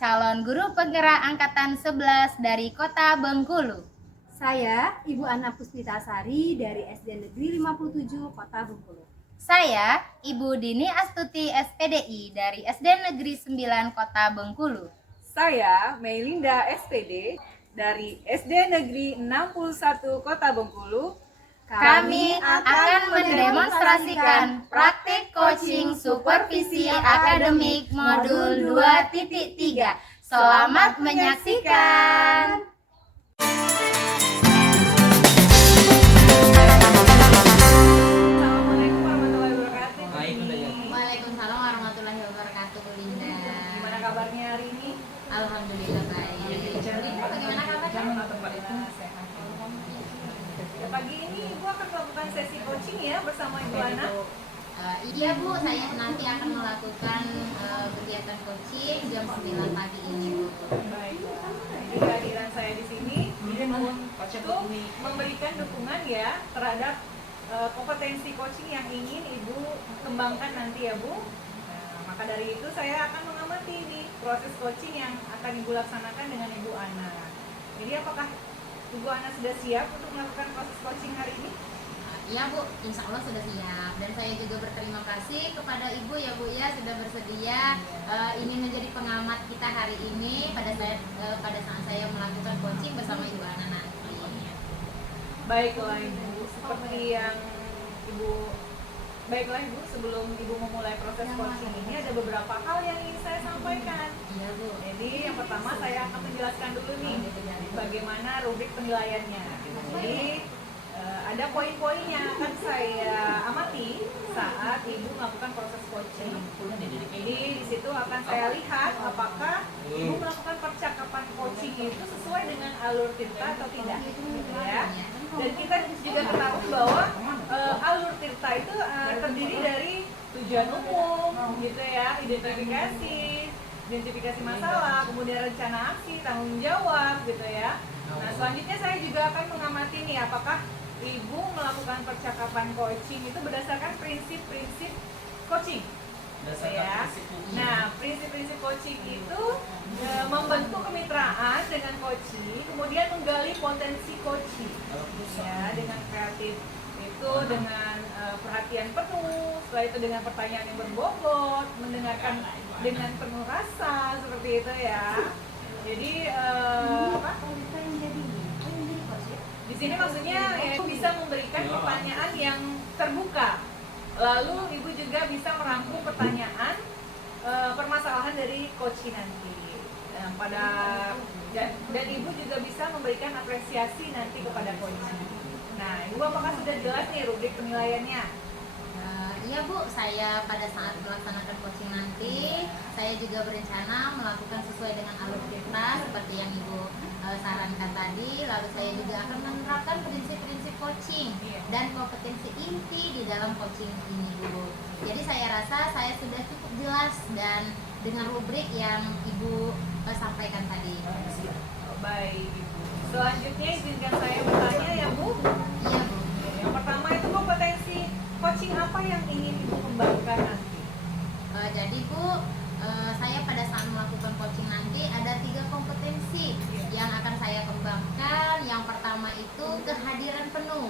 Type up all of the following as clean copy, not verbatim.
calon guru penggerak angkatan 11 dari Kota Bengkulu. Saya Ibu Ana Puspita Sari dari SD Negeri 57 Kota Bengkulu. Saya Ibu Dini Astuti SPDI dari SD Negeri 9 Kota Bengkulu. Saya Meilinda SPD dari SD Negeri 61 Kota Bengkulu. Kami akan mendemonstrasikan praktik coaching supervisi akademik modul 2.3. Selamat menyaksikan. Assalamualaikum warahmatullahi wabarakatuh. Waalaikumsalam warahmatullahi wabarakatuh, Bu Linda. Gimana kabarnya hari ini? Alhamdulillah baik. Bagaimana kabarnya? Sehat. Ya, pagi ini Ibu akan melakukan sesi coaching ya bersama Ibu Ana. Iya Bu, saya nanti akan melakukan kegiatan coaching jam 9 pagi ini Bu. Baiklah. Jadi kehadiran saya di sini untuk memberikan dukungan ya terhadap kompetensi coaching yang ingin Ibu kembangkan nanti ya Bu. Nah, maka dari itu saya akan mengamati nih proses coaching yang akan Ibu laksanakan dengan Ibu Ana. Jadi apakah Ibu Ana sudah siap untuk melakukan proses coaching hari ini? Iya Bu, insya Allah sudah siap. Dan saya juga berterima kasih kepada Ibu ya Bu ya sudah bersedia ingin menjadi pengamat kita hari ini pada saat saya melakukan coaching bersama Ibu Ana nanti. Baiklah Ibu, seperti yang Baiklah Ibu, sebelum Ibu memulai proses coaching ini ada beberapa hal yang ingin saya sampaikan. Iya Bu. Jadi yang pertama saya akan menjelaskan dulu nih bagaimana rubrik penilaiannya. Jadi ada poin-poin yang akan saya amati saat Ibu melakukan proses coaching. Jadi di situ akan saya lihat apakah Ibu melakukan percakapan coaching itu sesuai dengan alur Tirta atau tidak, gitu ya. Dan kita juga ketahui bahwa alur Tirta itu terdiri dari tujuan umum, gitu ya, identifikasi masalah, kemudian rencana aksi, tanggung jawab, gitu ya. Nah selanjutnya saya juga akan mengamati nih apakah Ibu melakukan percakapan coaching itu berdasarkan prinsip-prinsip coaching. Ya. Nah, prinsip-prinsip coaching itu membentuk kemitraan dengan coaching, kemudian menggali potensi coaching. Ya, dengan kreatif itu dengan perhatian penuh, setelah itu dengan pertanyaan yang berbobot, mendengarkan dengan penuh rasa seperti itu ya. Jadi di sini maksudnya ya, bisa memberikan pertanyaan yang terbuka. Lalu Ibu juga bisa merangkum pertanyaan permasalahan dari coaching nanti. Dan Ibu juga bisa memberikan apresiasi nanti kepada coaching. Nah, Ibu apakah sudah jelas nih rubrik penilaiannya? Iya Bu, saya pada saat melaksanakan coaching nanti, saya juga berencana melakukan sesuai dengan alur Tirta seperti yang Ibu sarankan tadi. Lalu saya juga akan menerapkan prinsip-prinsip coaching dan kompetensi inti di dalam coaching ini Bu. Jadi saya rasa saya sudah cukup jelas dan dengan rubrik yang Ibu sampaikan tadi. Baik Ibu. Selanjutnya izinkan saya bertanya ya Bu. Iya Bu. Yang pertama itu kompetensi coaching apa yang ingin Ibu kembangkan nanti? Jadi Bu, saya pada saat melakukan coaching nanti ada 3 kompetensi yang akan saya kembangkan. Yang pertama itu kehadiran penuh.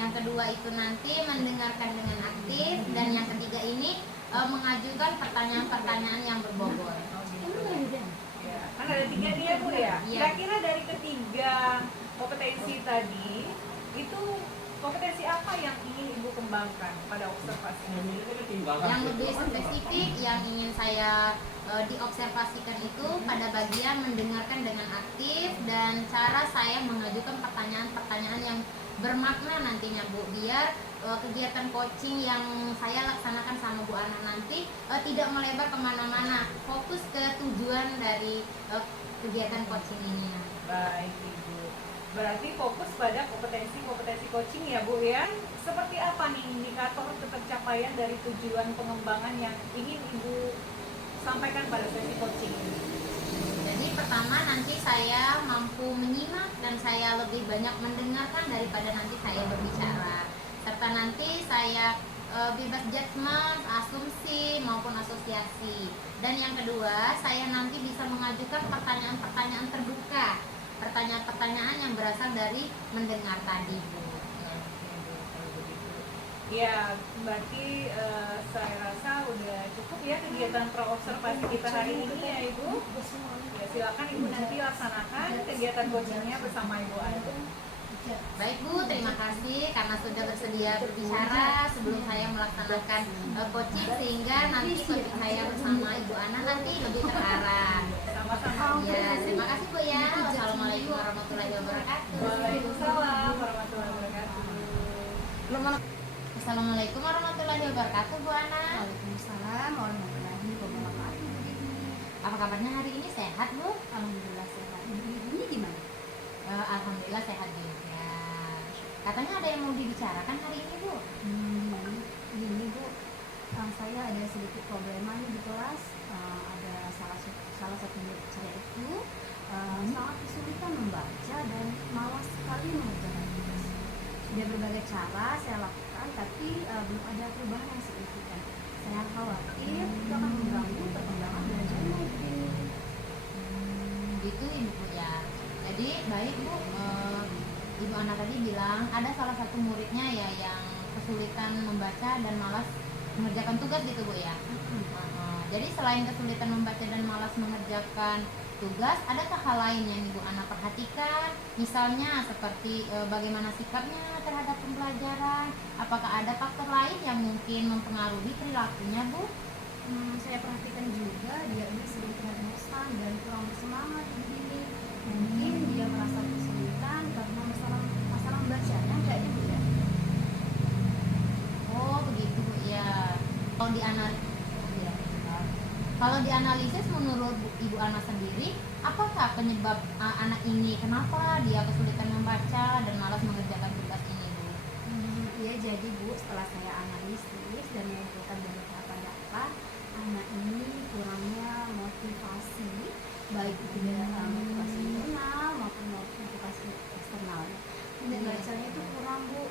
Yang kedua itu nanti mendengarkan dengan aktif. Dan yang ketiga ini mengajukan pertanyaan-pertanyaan yang berbobot. Ya, kan ada 3 dia Bu ya? Iya. Kira-kira dari ketiga kompetensi tadi itu kompetensi apa yang ingin Ibu kembangkan pada observasi ini? Yang lebih spesifik yang ingin saya diobservasikan itu pada bagian mendengarkan dengan aktif dan cara saya mengajukan pertanyaan-pertanyaan yang bermakna nantinya Bu, biar kegiatan coaching yang saya laksanakan sama Bu Ana nanti tidak melebar kemana-mana, fokus ke tujuan dari kegiatan coaching ini. Baik Ibu, berarti fokus pada kompetensi coaching ya Bu ya. Seperti apa nih indikator ketercapaian dari tujuan pengembangan yang ingin Ibu sampaikan pada sesi coaching ini? Jadi pertama nanti saya mampu menyimak dan saya lebih banyak mendengarkan daripada nanti saya berbicara. Serta nanti saya bebas judgement, asumsi maupun asosiasi. Dan yang kedua, saya nanti bisa mengajukan pertanyaan-pertanyaan terbuka, pertanyaan-pertanyaan yang berasal dari mendengar tadi, Bu. Ya, berarti saya rasa udah cukup ya kegiatan pro-observasi kita hari ini ya Ibu. Ya, silakan Ibu nanti laksanakan kegiatan coachingnya bersama Ibu Ana. Baik Bu, terima kasih karena sudah bersedia berbicara sebelum saya melaksanakan coaching, sehingga nanti coaching saya bersama Ibu Ana nanti lebih terarah. Sama-sama. Ya, terima kasih Bu ya. Wassalamualaikum warahmatullahi wabarakatuh. Waalaikumsalam warahmatullahi wabarakatuh. Assalamualaikum warahmatullahi wabarakatuh Bu Ana. Waalaikumsalam warahmatullahi wabarakatuh. Apa kabarnya hari ini, sehat Bu? Alhamdulillah sehat. Ibu gimana? Alhamdulillah sehat juga. Katanya ada yang mau dibicarakan hari ini Bu? Gini Bu, saya ada sedikit problema nih di kelas. Ada salah satu murid saya itu sangat kesulitan membaca dan malas sekali mengerjakan tugas. Sudah berbagai cara saya lakukan, tapi belum ada perubahan yang signifikan. Saya khawatir itu akan mengganggu perkembangan belajarnya ini. Gitu Ibu ya. Jadi baik Bu, Ibu Ana tadi bilang ada salah satu muridnya ya yang kesulitan membaca dan malas mengerjakan tugas gitu Bu ya. Jadi selain kesulitan membaca dan malas mengerjakan tugas, adakah hal lain yang Ibu Ana perhatikan? Misalnya seperti bagaimana sikapnya terhadap pembelajaran? Apakah ada faktor lain yang mungkin mempengaruhi perilakunya Bu? Saya perhatikan juga dia ini sering terlihat bosan dan kurang bersemangat begini. Mungkin dia merasa kesulitan karena masalah membacanya kayaknya Bu ya. Oh begitu Bu ya. Kalau dianalisis menurut Ibu Ana sendiri, apakah penyebab anak ini kenapa dia kesulitan membaca dan malas mengerjakan tugas ini Bu? Iya, jadi Bu, setelah saya analisis dan mengumpulkan beberapa data, anak ini kurangnya motivasi, baik itu motivasi internal maupun motivasi eksternal. Dan bacanya itu kurang Bu,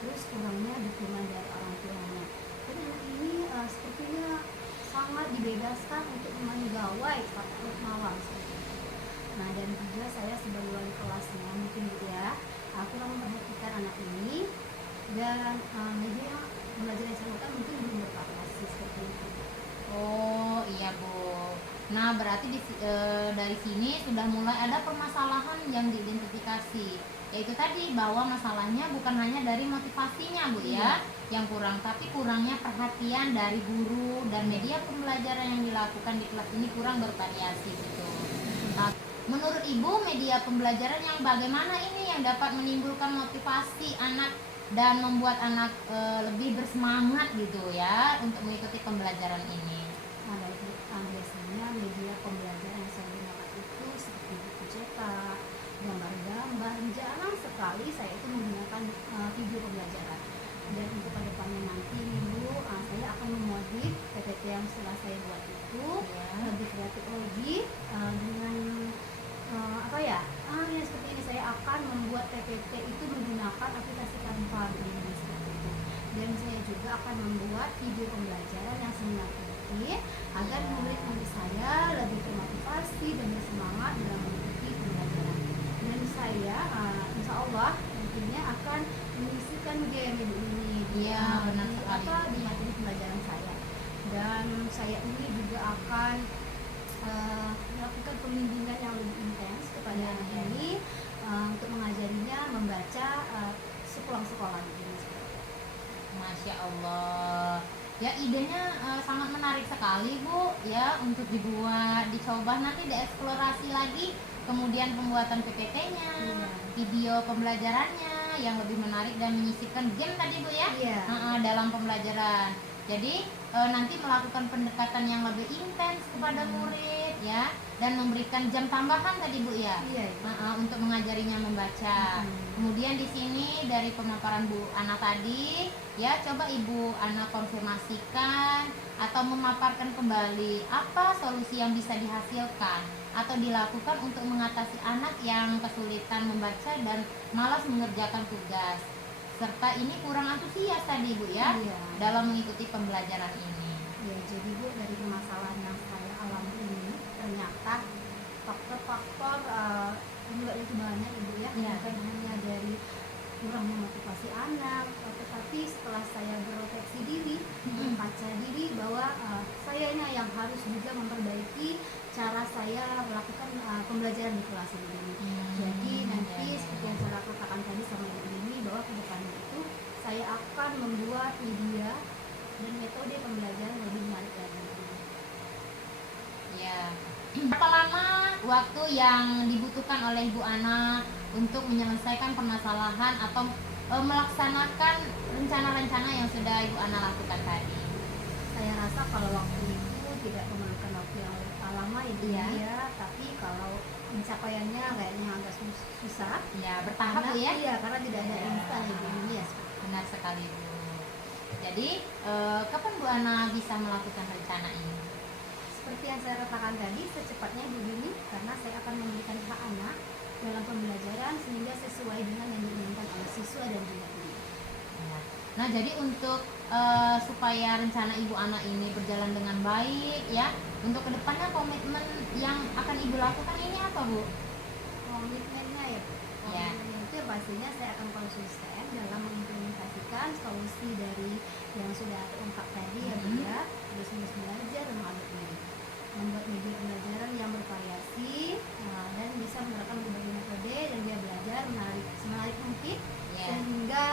terus kurangnya dukungan dari orang tuanya. Dan anak ini sepertinya sangat dibebaskan untuk bermain gawai saat malam seperti itu. Nah, dan juga saya sebagai wali kelasnya mungkin Bu ya, kurang memperhatikan anak ini dan media belajar yang saya lakukan mungkin belum bervariasi seperti itu. Oh iya Bu. Nah berarti dari sini sudah mulai ada permasalahan yang diidentifikasi, yaitu tadi bahwa masalahnya bukan hanya dari motivasinya Bu ya yang kurang, tapi kurangnya perhatian dari guru dan media pembelajaran yang dilakukan di kelas ini kurang bervariasi gitu. Nah, menurut Ibu media pembelajaran yang bagaimana ini yang dapat menimbulkan motivasi anak dan membuat anak lebih bersemangat gitu ya untuk mengikuti pembelajaran ini? Nah, biasanya media pembelajaran yang saya gunakan itu seperti buku cetak, gambar-gambar. Jarang sekali saya itu menggunakan video pembelajaran. Dan untuk kedepannya nanti Bu, saya akan memodif PPT yang setelah saya buat itu lebih kreatif lagi dengan yang seperti ini. Saya akan membuat PPT itu menggunakan aplikasi Canva seperti itu. Dan saya juga akan membuat video pembelajaran yang seminar ini agar murid-murid saya lebih termotivasi dan bersemangat dalam mengikuti pembelajaran. Dan saya insya Allah nantinya akan mengisikan game Ibu ini di materi pembelajaran saya. Dan saya ini juga akan melakukan pembimbingan yang lebih intens kepada anak ini untuk mengajarinya membaca sepulang sekolah ini. Masya Allah. Ya idenya sangat menarik sekali Bu ya untuk dicoba nanti dieksplorasi lagi, kemudian pembuatan PPT-nya, video pembelajarannya yang lebih menarik dan menyisipkan game tadi Bu ya dalam pembelajaran. Jadi nanti melakukan pendekatan yang lebih intens kepada murid ya, dan memberikan jam tambahan tadi Bu ya untuk mengajarinya membaca. Kemudian di sini dari pemaparan Bu Ana tadi ya, coba Ibu Ana konfirmasikan atau memaparkan kembali apa solusi yang bisa dihasilkan atau dilakukan untuk mengatasi anak yang kesulitan membaca dan malas mengerjakan tugas, peserta ini kurang antusias tadi Bu ya, Iya. dalam mengikuti pembelajaran ini. Ya, jadi Bu, dari permasalahan yang saya alami ini ternyata faktor-faktor penyebabnya itu banyak Ibu ya, Iya. bukan hanya dari kurangnya motivasi anak, tetapi setelah saya berefleksi diri, berkaca diri bahwa saya ini yang harus juga memperbaiki cara saya melakukan pembelajaran di kelas ini. Jadi nanti Ya, ya, seperti ya. yang saya katakan tadi sama Ibu ini, bahwa kedepannya itu saya akan membuat media dan metode pembelajaran lebih menarik lagi. Ya. Berapa lama waktu yang dibutuhkan oleh Ibu Ana untuk menyelesaikan permasalahan atau melaksanakan rencana-rencana yang sudah Ibu Ana lakukan tadi? Saya rasa kalau waktu itu tidak memerlukan waktu yang lama Ibu Iya. ya, tapi kalau pencapaiannya kayaknya agak susah. Ya, bertahap Karena, Bu ya. iya, karena tidak ada Ya. instan Ibu ini ya. Benar sekali Bu. Jadi kapan Bu Ana bisa melakukan rencana ini? Seperti yang saya katakan tadi, secepatnya Bu Dini, karena saya akan memberikan hak anak dalam pembelajaran sehingga sesuai dengan yang diinginkan oleh siswa dan juga guru. Ya. Nah, jadi untuk supaya rencana Ibu Ana ini berjalan dengan baik ya, untuk kedepannya komitmen yang akan Ibu lakukan ini apa Bu? Komitmennya ya, Ya. komitmennya itu yang pastinya saya akan konsisten dalam mengimplementasikan solusi dari yang sudah terungkap tadi ya Bu ya, terus belajar dan melalui membuat media pembelajaran yang bervariasi dan bisa menerapkan berbagai metode dan dia belajar semenarik mungkin Ya. sehingga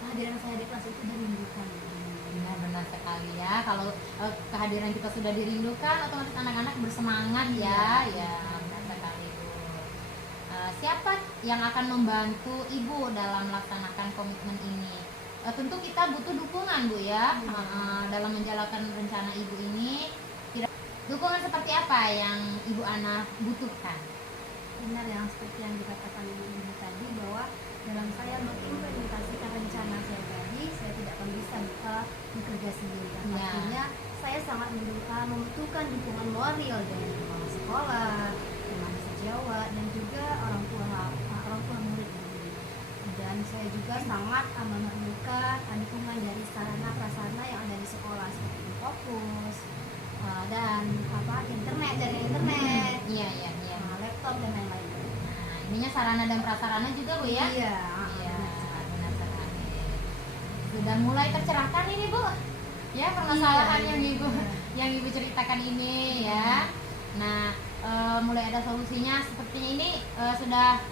kehadiran saya di kelas itu dirindukan. Benar-benar sekali ya. Kalau kehadiran kita sudah dirindukan, otomatis anak-anak bersemangat ya. Ya, benar sekali Bu. Siapa yang akan membantu Ibu dalam melaksanakan komitmen ini? Tentu kita butuh dukungan Bu ya, dalam menjalankan rencana Ibu ini. Dukungan seperti apa yang Ibu Ana butuhkan? Benar yang seperti yang dikatakan Ibu ini tadi, bahwa dalam saya mengimplementasikan rencana saya tadi, saya tidak akan bisa bekerja sendiri. Ya. Artinya saya sangat membutuhkan dukungan moral dari kepala sekolah, teman sejawat, dan juga orang tua murid ini. Dan saya juga sangat memerlukan dukungan dari sarana prasarana yang ada di sekolah seperti Fokus dan internet, Iya, iya, iya. laptop dan lain-lain. Nah, ininya sarana dan prasarana juga Bu ya? Iya, Iya, benar. benar sekali. Sudah mulai tercerahkan ini Bu, ya permasalahan Iya, yang Ibu iya. yang Ibu ceritakan ini ya. Nah, mulai ada solusinya sepertinya ini sudah.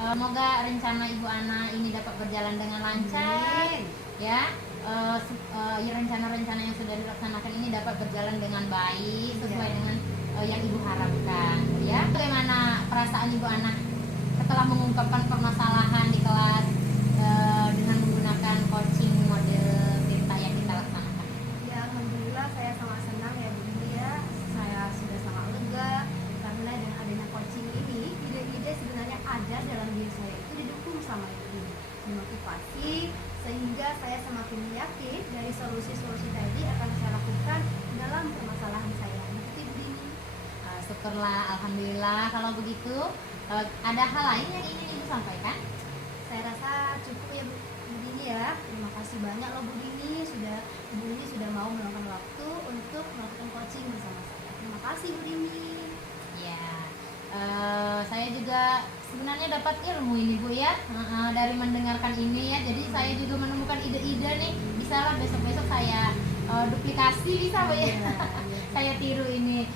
Semoga rencana Ibu Ana ini dapat berjalan dengan lancar. Amin. Ya, rencana-rencana yang sudah dilaksanakan ini dapat berjalan dengan baik sesuai Iya. dengan yang Ibu harapkan ya. Bagaimana perasaan Ibu Ana setelah mengungkapkan permasalahan di kelas dengan menggunakan coaching model cerita yang kita laksanakan? Ya, alhamdulillah saya sangat senang ya Bu Dini ya. Saya sudah sangat lega karena dengan adanya coaching ini, ide-ide sebenarnya ada dalam diri saya itu didukung sama Ibu Dini, dimotivasi, sehingga saya semakin yakin dari solusi-solusi tadi akan saya lakukan dalam permasalahan saya. Begitu Ibu Dini. Syukurlah, alhamdulillah. Kalau begitu ada hal lain yang ingin Ibu sampaikan? Saya rasa cukup ya Bu Dini ya. Terima kasih banyak loh Bu Dini, Ibu Dini sudah mau meluangkan waktu untuk melakukan coaching bersama saya. Terima kasih Bu Dini. Ya, saya juga sebenarnya dapat ilmu ini Bu ya, dari mendengarkan ini ya. Jadi saya juga menemukan ide-ide nih. Bisalah besok-besok saya duplikasi bisa Bu ya. Iya. Saya tiru ini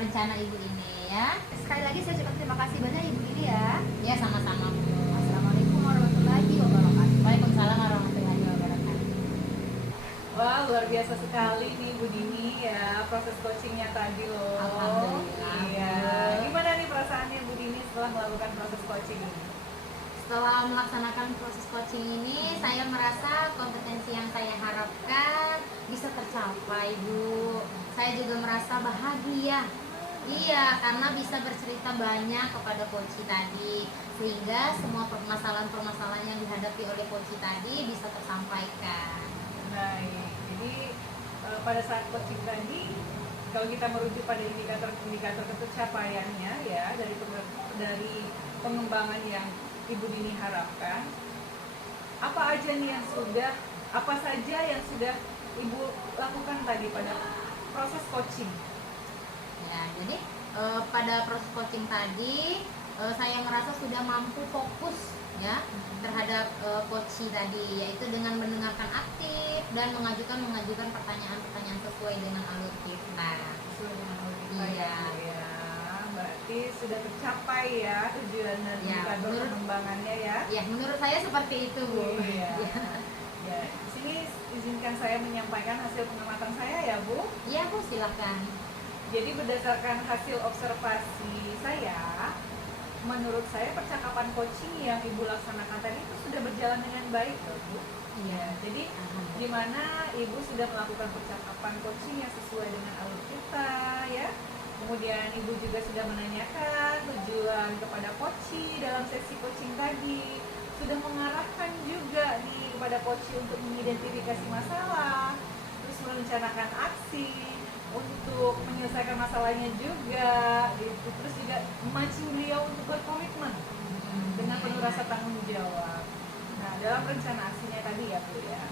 rencana Ibu ini ya. Sekali lagi saya ucapkan terima kasih banyak Ibu Dini ya. Ya, sama-sama Bu. Assalamualaikum warahmatullahi wabarakatuh. Waalaikumsalam warahmatullahi wabarakatuh. Wah, luar biasa sekali nih Bu Dini ya, proses coachingnya tadi loh. Alhamdulillah, Iya. Bu. Gimana nih perasaannya Bu Dini setelah melakukan proses coaching ini? Setelah melaksanakan proses coaching ini, saya merasa kompetensi yang saya harapkan bisa tercapai, Bu. Saya juga merasa bahagia. Iya, karena bisa bercerita banyak kepada coach tadi, sehingga semua permasalahan-permasalahan yang dihadapi oleh coach tadi bisa tersampaikan. Baik, jadi pada saat coaching tadi, kalau kita merujuk pada indikator-indikator pencapaiannya ya dari pengembangan yang Ibu Dini harapkan, apa aja nih yang sudah, apa saja yang sudah Ibu lakukan tadi pada proses coaching? Ya, jadi pada proses coaching tadi saya merasa sudah mampu fokus ya terhadap coaching tadi, yaitu dengan mendengarkan aktif dan mengajukan pertanyaan-pertanyaan sesuai dengan alur kita. Sesuai dengan alur kita Iya. ya. Berarti sudah tercapai ya tujuan dan Ya, indikator menurut- pengembangannya ya. Ya, menurut saya seperti itu, Bu. Iya. Ya, di sini izinkan saya menyampaikan hasil pengamatan saya ya, Bu. Iya, Bu, silakan. Jadi berdasarkan hasil observasi saya, menurut saya percakapan coaching yang Ibu laksanakan tadi itu sudah berjalan dengan baik loh, Bu. Iya. Jadi Alhamdulillah. di mana Ibu sudah melakukan percakapan coaching yang sesuai dengan alur kita ya. Kemudian Ibu juga sudah menanyakan tujuan kepada coaching dalam sesi coaching tadi. Sudah mengarahkan juga nih kepada coaching untuk mengidentifikasi masalah, terus merencanakan aksi untuk menyelesaikan masalahnya juga, gitu. Terus juga memancing beliau untuk berkomitmen dengan penuh rasa tanggung jawab. Nah, dalam rencana aksinya tadi ya Bu ya.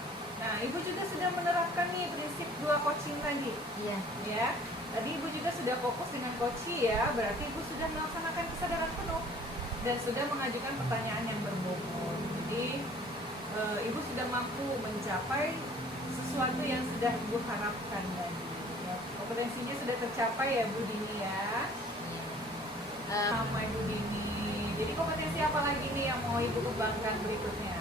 Nah, Ibu juga sudah menerapkan nih prinsip 2 coaching tadi Iya. ya. Tadi Ibu juga sudah fokus dengan coaching ya, berarti Ibu sudah melaksanakan kesadaran penuh dan sudah mengajukan pertanyaan yang berbobot. Jadi Ibu sudah mampu mencapai sesuatu yang sudah Ibu harapkan tadi. Ya, kompetensinya sudah tercapai ya Bu Dini ya. Sama Ibu Dini. Jadi kompetensi apa lagi nih yang mau Ibu kembangkan berikutnya?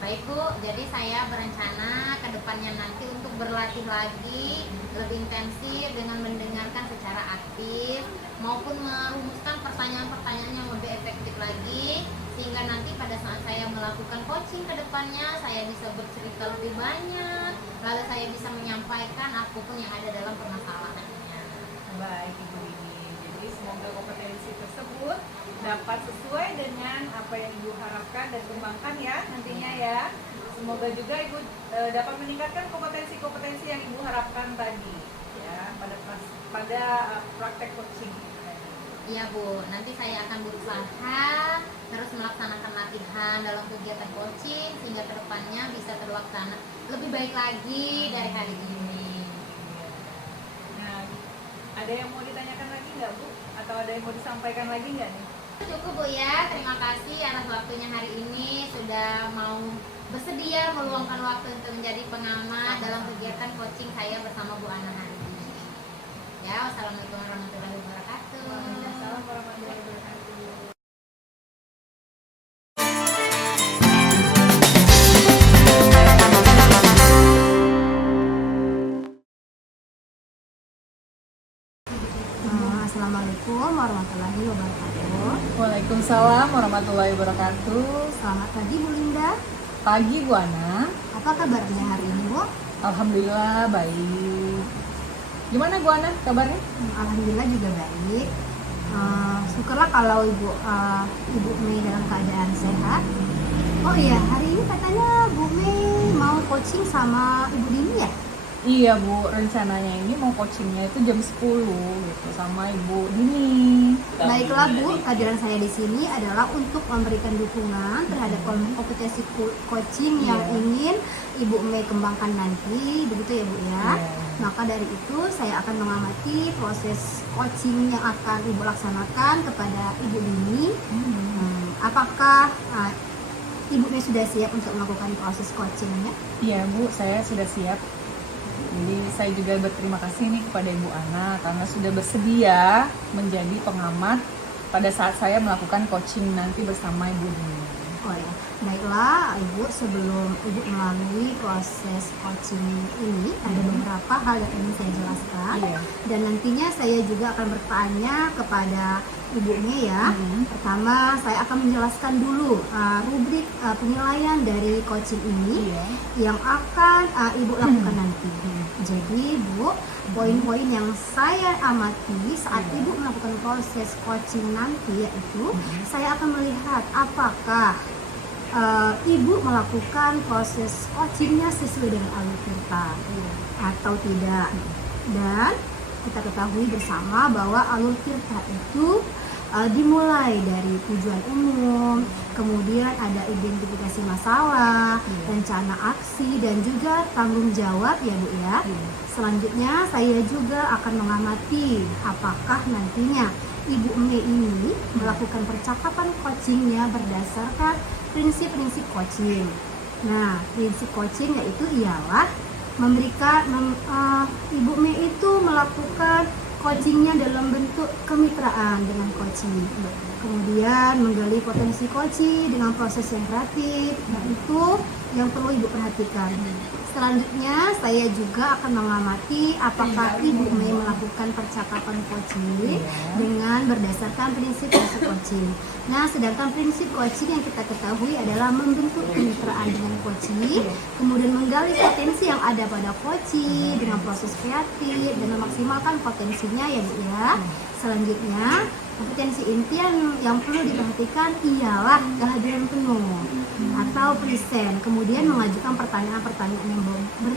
Baik, Bu, jadi saya berencana ke depannya nanti untuk berlatih lagi lebih intensif dengan mendengarkan secara aktif maupun merumuskan pertanyaan-pertanyaan yang lebih efektif lagi, sehingga nanti pada saat saya melakukan coaching ke depannya saya bisa bercerita lebih banyak, lalu saya bisa menyampaikan apapun yang ada dalam permasalahannya. Baik Ibu Dini. Jadi semoga kompetensi tersebut dapat sesuai dengan apa yang Ibu harapkan dan kembangkan ya nantinya ya. Semoga juga Ibu dapat meningkatkan kompetensi-kompetensi yang Ibu harapkan tadi ya pada praktek coaching. Iya, Bu, nanti saya akan berusaha terus melaksanakan latihan dalam kegiatan coaching sehingga kedepannya bisa terlaksana lebih baik lagi dari hari ini. Nah, ada yang mau ditanyakan lagi nggak Bu? Atau ada yang mau disampaikan lagi nggak nih? Cukup, Bu ya, terima kasih atas waktunya hari ini sudah mau bersedia meluangkan waktu untuk menjadi pengamat dalam kegiatan coaching saya bersama Bu Ana hari ini. Ya, wassalamualaikum warahmatullahi wabarakatuh. Waalaikumsalam warahmatullahi wabarakatuh. Assalamualaikum warahmatullahi wabarakatuh. Waalaikumsalam warahmatullahi wabarakatuh. Selamat pagi Bu Linda. Pagi Bu Ana. Apa kabarnya hari ini Bu? Alhamdulillah baik. Gimana Bu Ana kabarnya? Alhamdulillah juga baik. Syukurlah kalau Ibu Mei dalam keadaan sehat. Oh iya, hari ini katanya Bu Mei mau coaching sama Ibu Dini ya? Iya Bu, rencananya ini mau coachingnya itu jam 10 gitu sama Ibu Dini. Baiklah Bu, kehadiran saya di sini adalah untuk memberikan dukungan terhadap kompetensi coaching yang ingin Ibu Mei kembangkan nanti, begitu ya Bu ya. Maka dari itu saya akan mengamati proses coaching yang akan Ibu laksanakan kepada Ibu Dini. Apakah Ibu Mei sudah siap untuk melakukan proses coachingnya? Iya Bu, saya sudah siap. Jadi saya juga berterima kasih nih kepada Ibu Ana karena sudah bersedia menjadi pengamat pada saat saya melakukan coaching nanti bersama Ibu Dini. Oh ya, baiklah Ibu, sebelum Ibu melalui proses coaching ini ada beberapa hal yang ingin saya jelaskan. Iya. Dan nantinya saya juga akan bertanya kepada Ibunya ya. Pertama saya akan menjelaskan dulu rubrik penilaian dari coaching ini yang akan Ibu lakukan nanti. Jadi Bu, poin-poin yang saya amati saat Ibu melakukan proses coaching nanti yaitu saya akan melihat apakah Ibu melakukan proses coachingnya sesuai dengan alur kita atau tidak. Dan kita ketahui bersama bahwa alur tirta itu dimulai dari tujuan umum, kemudian ada identifikasi masalah, rencana aksi, dan juga tanggung jawab ya Bu ya. Selanjutnya saya juga akan mengamati apakah nantinya Ibu Mei ini melakukan percakapan coachingnya berdasarkan prinsip-prinsip coaching. Nah, prinsip coaching yaitu ialah Ibu Mei itu melakukan coachingnya dalam bentuk kemitraan dengan coaching. Kemudian menggali potensi coaching dengan proses yang kreatif. Nah, itu yang perlu Ibu perhatikan. Selanjutnya saya juga akan mengamati apakah Ibu Mei melakukan percakapan coaching dengan berdasarkan prinsip-prinsip coaching. Nah, sedangkan prinsip coaching yang kita ketahui adalah membentuk kemitraan dengan coaching, kemudian menggali potensi yang ada pada coaching dengan proses kreatif dan memaksimalkan potensinya ya Bu ya. Selanjutnya, kompetensi inti yang perlu diperhatikan ialah kehadiran penuh atau present, kemudian mengajukan pertanyaan-pertanyaan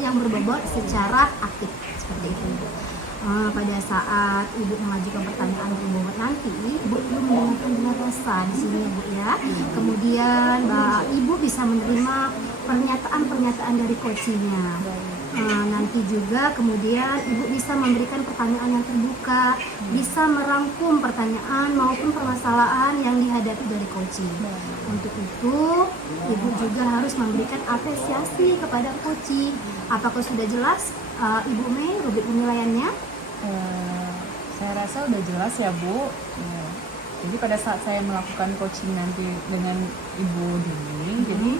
yang berbobot secara aktif seperti itu. Pada saat Ibu mengajukan pertanyaan berbobot nanti, Ibu perlu mendengarkan dengan rasa di sini ya Bu ya. Kemudian Ibu bisa menerima pernyataan-pernyataan dari coachingnya. Nanti juga kemudian Ibu bisa memberikan pertanyaan yang terbuka, bisa merangkum pertanyaan maupun permasalahan yang dihadapi dari coaching. Untuk itu Ibu juga harus memberikan apresiasi kepada coaching. Apakah sudah jelas Ibu Mei rubrik penilaiannya? Saya rasa udah jelas ya Bu. Jadi pada saat saya melakukan coaching nanti dengan Ibu Dini, jadi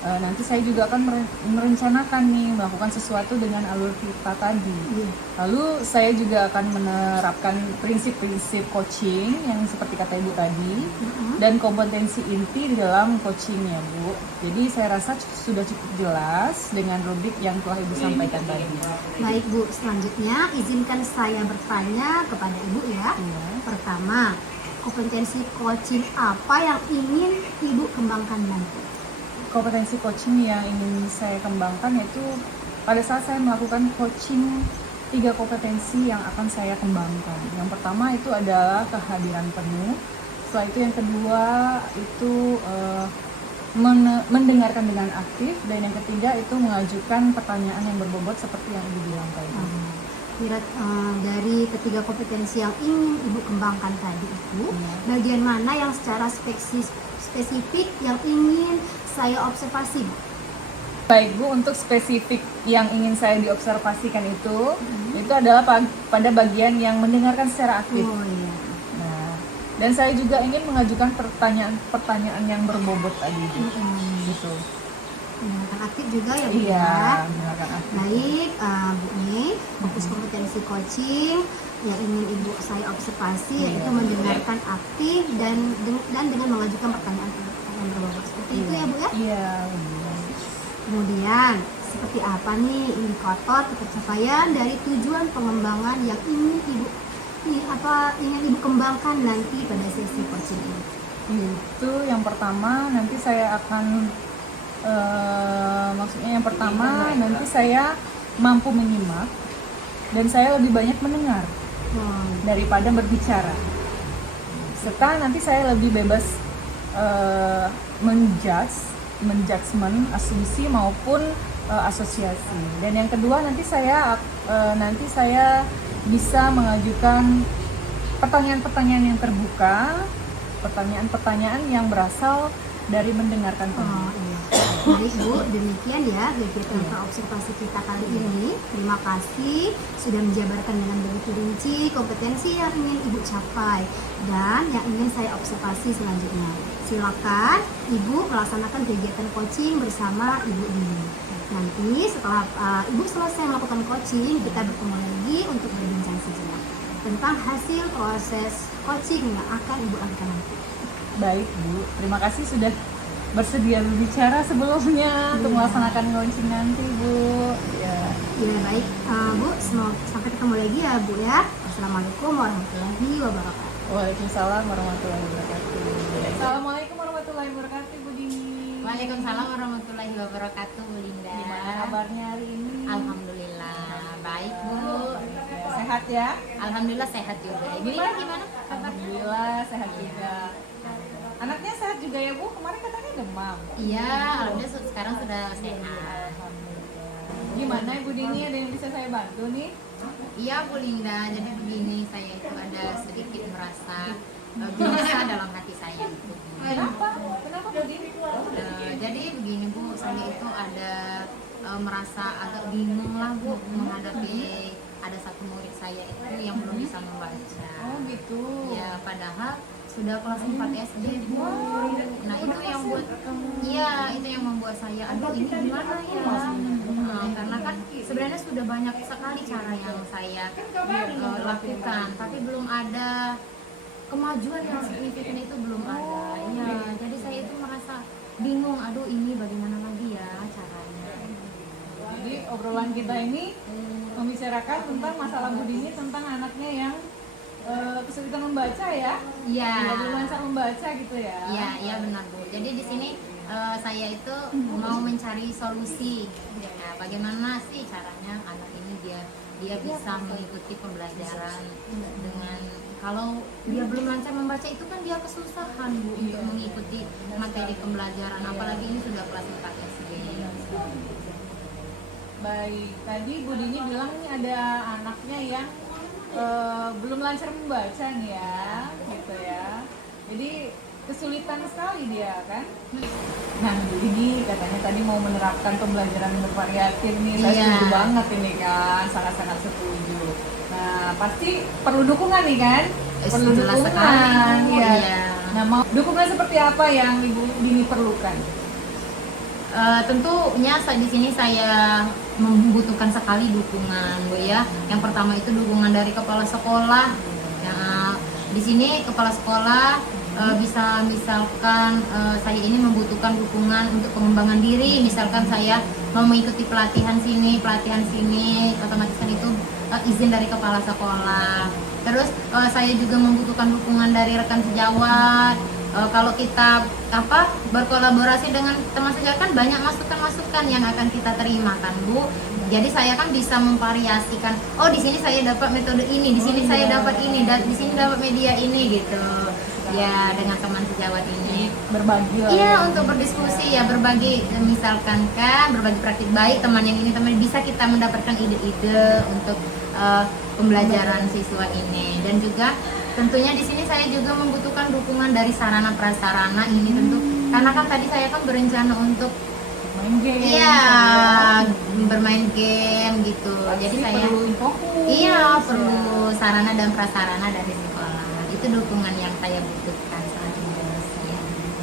nanti saya juga akan merencanakan nih melakukan sesuatu dengan alur kita tadi. Lalu saya juga akan menerapkan prinsip-prinsip coaching yang seperti kata Ibu tadi dan kompetensi inti di dalam coachingnya Bu. Jadi saya rasa sudah cukup jelas dengan rubrik yang telah Ibu sampaikan tadi. Baik Bu, selanjutnya izinkan saya bertanya kepada Ibu ya. Pertama, kompetensi coaching apa yang ingin Ibu kembangkan nanti? Kompetensi coaching yang ingin saya kembangkan yaitu pada saat saya melakukan coaching 3 kompetensi yang akan saya kembangkan. Yang pertama itu adalah kehadiran penuh. Setelah itu yang kedua itu mendengarkan dengan aktif, dan yang ketiga itu mengajukan pertanyaan yang berbobot seperti yang Ibu bilang tadi. Dari ketiga kompetensi yang ingin Ibu kembangkan tadi itu, bagian mana yang secara spesifik yang ingin saya observasi? Baik Bu, untuk spesifik yang ingin saya diobservasikan itu adalah pada bagian yang mendengarkan secara aktif. Nah, dan saya juga ingin mengajukan pertanyaan yang berbobot tadi gitu. Mendengarkan aktif juga ya Bu Iya, ya. mendengarkan aktif. Baik Bu Mei, fokus kompetensi coaching yang ingin Ibu saya observasi yaitu mendengarkan aktif dan dengan mengajukan pertanyaan yang berbobot seperti itu ya Bu ya. Iya. Kemudian seperti apa nih indikator pencapaian dari tujuan pengembangan yang ingin Ibu kembangkan nanti pada sesi coaching ini? Itu yang pertama nanti saya akan nanti saya mampu menyimak dan saya lebih banyak mendengar daripada berbicara, serta nanti saya lebih bebas menjudgment asumsi maupun asosiasi. Dan yang kedua nanti saya bisa mengajukan pertanyaan-pertanyaan yang terbuka, pertanyaan-pertanyaan yang berasal dari mendengarkan tadi. Baik Bu, demikian ya kegiatan observasi kita kali ini. Terima kasih sudah menjabarkan dengan begitu rinci kompetensi yang ingin Ibu capai dan yang ingin saya observasi selanjutnya. Silakan Ibu melaksanakan kegiatan coaching bersama Ibu Dini. Nanti setelah Ibu selesai melakukan coaching, kita bertemu lagi untuk berbincang sejenak tentang hasil proses coaching yang akan Ibu lakukan nanti. Baik Bu, terima kasih sudah bersedia berbicara sebelumnya untuk melaksanakan coaching nanti Bu. Ya baik Bu, sampai ketemu lagi ya Bu ya. Assalamualaikum warahmatullahi wabarakatuh. Waalaikumsalam warahmatullahi wabarakatuh. Assalamualaikum warahmatullahi wabarakatuh Bu Dini. Waalaikumsalam warahmatullahi wabarakatuh Bu Linda. Gimana kabarnya hari ini? Alhamdulillah baik Bu. Sehat sehat ya? Alhamdulillah sehat juga. Ibu Lia gimana kabarnya? Alhamdulillah sehat juga. Anaknya sehat juga ya Bu? Kemarin katanya demam. Iya, alhamdulillah sekarang sudah sehat. Gimana Ibu Dini, ada yang bisa saya bantu nih? Iya Bu Linda, jadi begini, saya itu ada sedikit merasa gelisah dalam hati saya itu. Kenapa? Kenapa Bu Dini? Jadi begini Bu, saya itu ada merasa agak bingung lah Bu menghadapi ada satu murid saya itu yang belum bisa membaca. Oh gitu. Ya padahal sudah kelas 4 SD Bu. Nah itu yang buat, iya itu yang membuat saya, aduh ini gimana ya? Karena kan sebenarnya sudah banyak sekali cara yang saya lakukan, tapi belum ada kemajuan yang signifikan, itu belum ada. Ya jadi saya itu merasa bingung, aduh ini bagaimana lagi ya caranya. Jadi obrolan kita ini membicarakan tentang masalah Bu Dini, tentang anaknya yang kesulitan membaca ya? Iya. Belum lancar membaca gitu ya? Iya, iya benar Bu. Jadi di sini saya itu mau mencari solusi. Ya, bagaimana sih caranya anak ini dia bisa mengikuti pembelajaran dengan, kalau dia belum lancar membaca itu kan dia kesusahan Bu untuk mengikuti materi pembelajaran, apalagi ini sudah kelas 4 SD. Baik, tadi Bu Dini bilang nih ada anaknya yang belum lancar membaca nih ya, gitu ya. Jadi kesulitan sekali dia kan. Nah, Bu Dini katanya tadi mau menerapkan pembelajaran bervariatif nih. Saya Iya. setuju banget ini kan, sangat-sangat setuju. Nah, pasti perlu dukungan nih kan? Perlu Jelas dukungan, sekali, Bu. ya. Iya. Nah, mau dukungan seperti apa yang Ibu Dini perlukan? Tentunya di sini saya membutuhkan sekali dukungan Bu ya. Yang pertama itu dukungan dari kepala sekolah. Ya, di sini kepala sekolah bisa misalkan saya ini membutuhkan dukungan untuk pengembangan diri. Misalkan saya mau mengikuti pelatihan sini, otomatis kan itu izin dari kepala sekolah. Terus saya juga membutuhkan dukungan dari rekan sejawat. Kalau kita berkolaborasi dengan teman sejawat kan banyak masukan-masukan yang akan kita terima kan Bu. Jadi saya kan bisa memvariasikan. Oh di sini saya dapat metode ini, di sini saya dapat ini, dan di sini dapat media ini gitu. Ya dengan teman sejawat ini. Berbagi lah. Iya untuk berdiskusi ya, berbagi, misalkan kan berbagi praktik baik, teman yang ini teman bisa kita mendapatkan ide-ide untuk pembelajaran siswa ini. Dan juga tentunya di sini saya juga membutuhkan dukungan dari sarana prasarana ini tentu, karena kan tadi saya kan berencana untuk Main game. iya bermain game gitu. Jadi saya perlu fokus. iya perlu sarana dan prasarana dari sekolah. Itu dukungan yang saya butuhkan saat ini.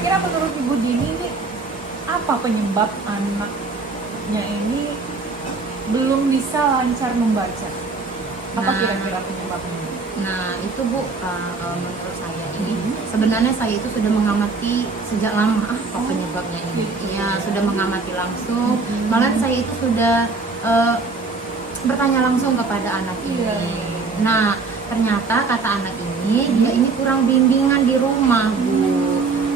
Kira menurut Ibu Dini ini apa penyebab anaknya ini belum bisa lancar membaca? Apa Nah. kira-kira penyebabnya? Nah itu Bu, menurut saya ini sebenarnya saya itu sudah mengamati sejak lama apa penyebabnya ini. Ya sudah mengamati langsung. Malah saya itu sudah bertanya langsung kepada anak ini. Iya. Nah ternyata kata anak ini dia ini kurang bimbingan di rumah Bu.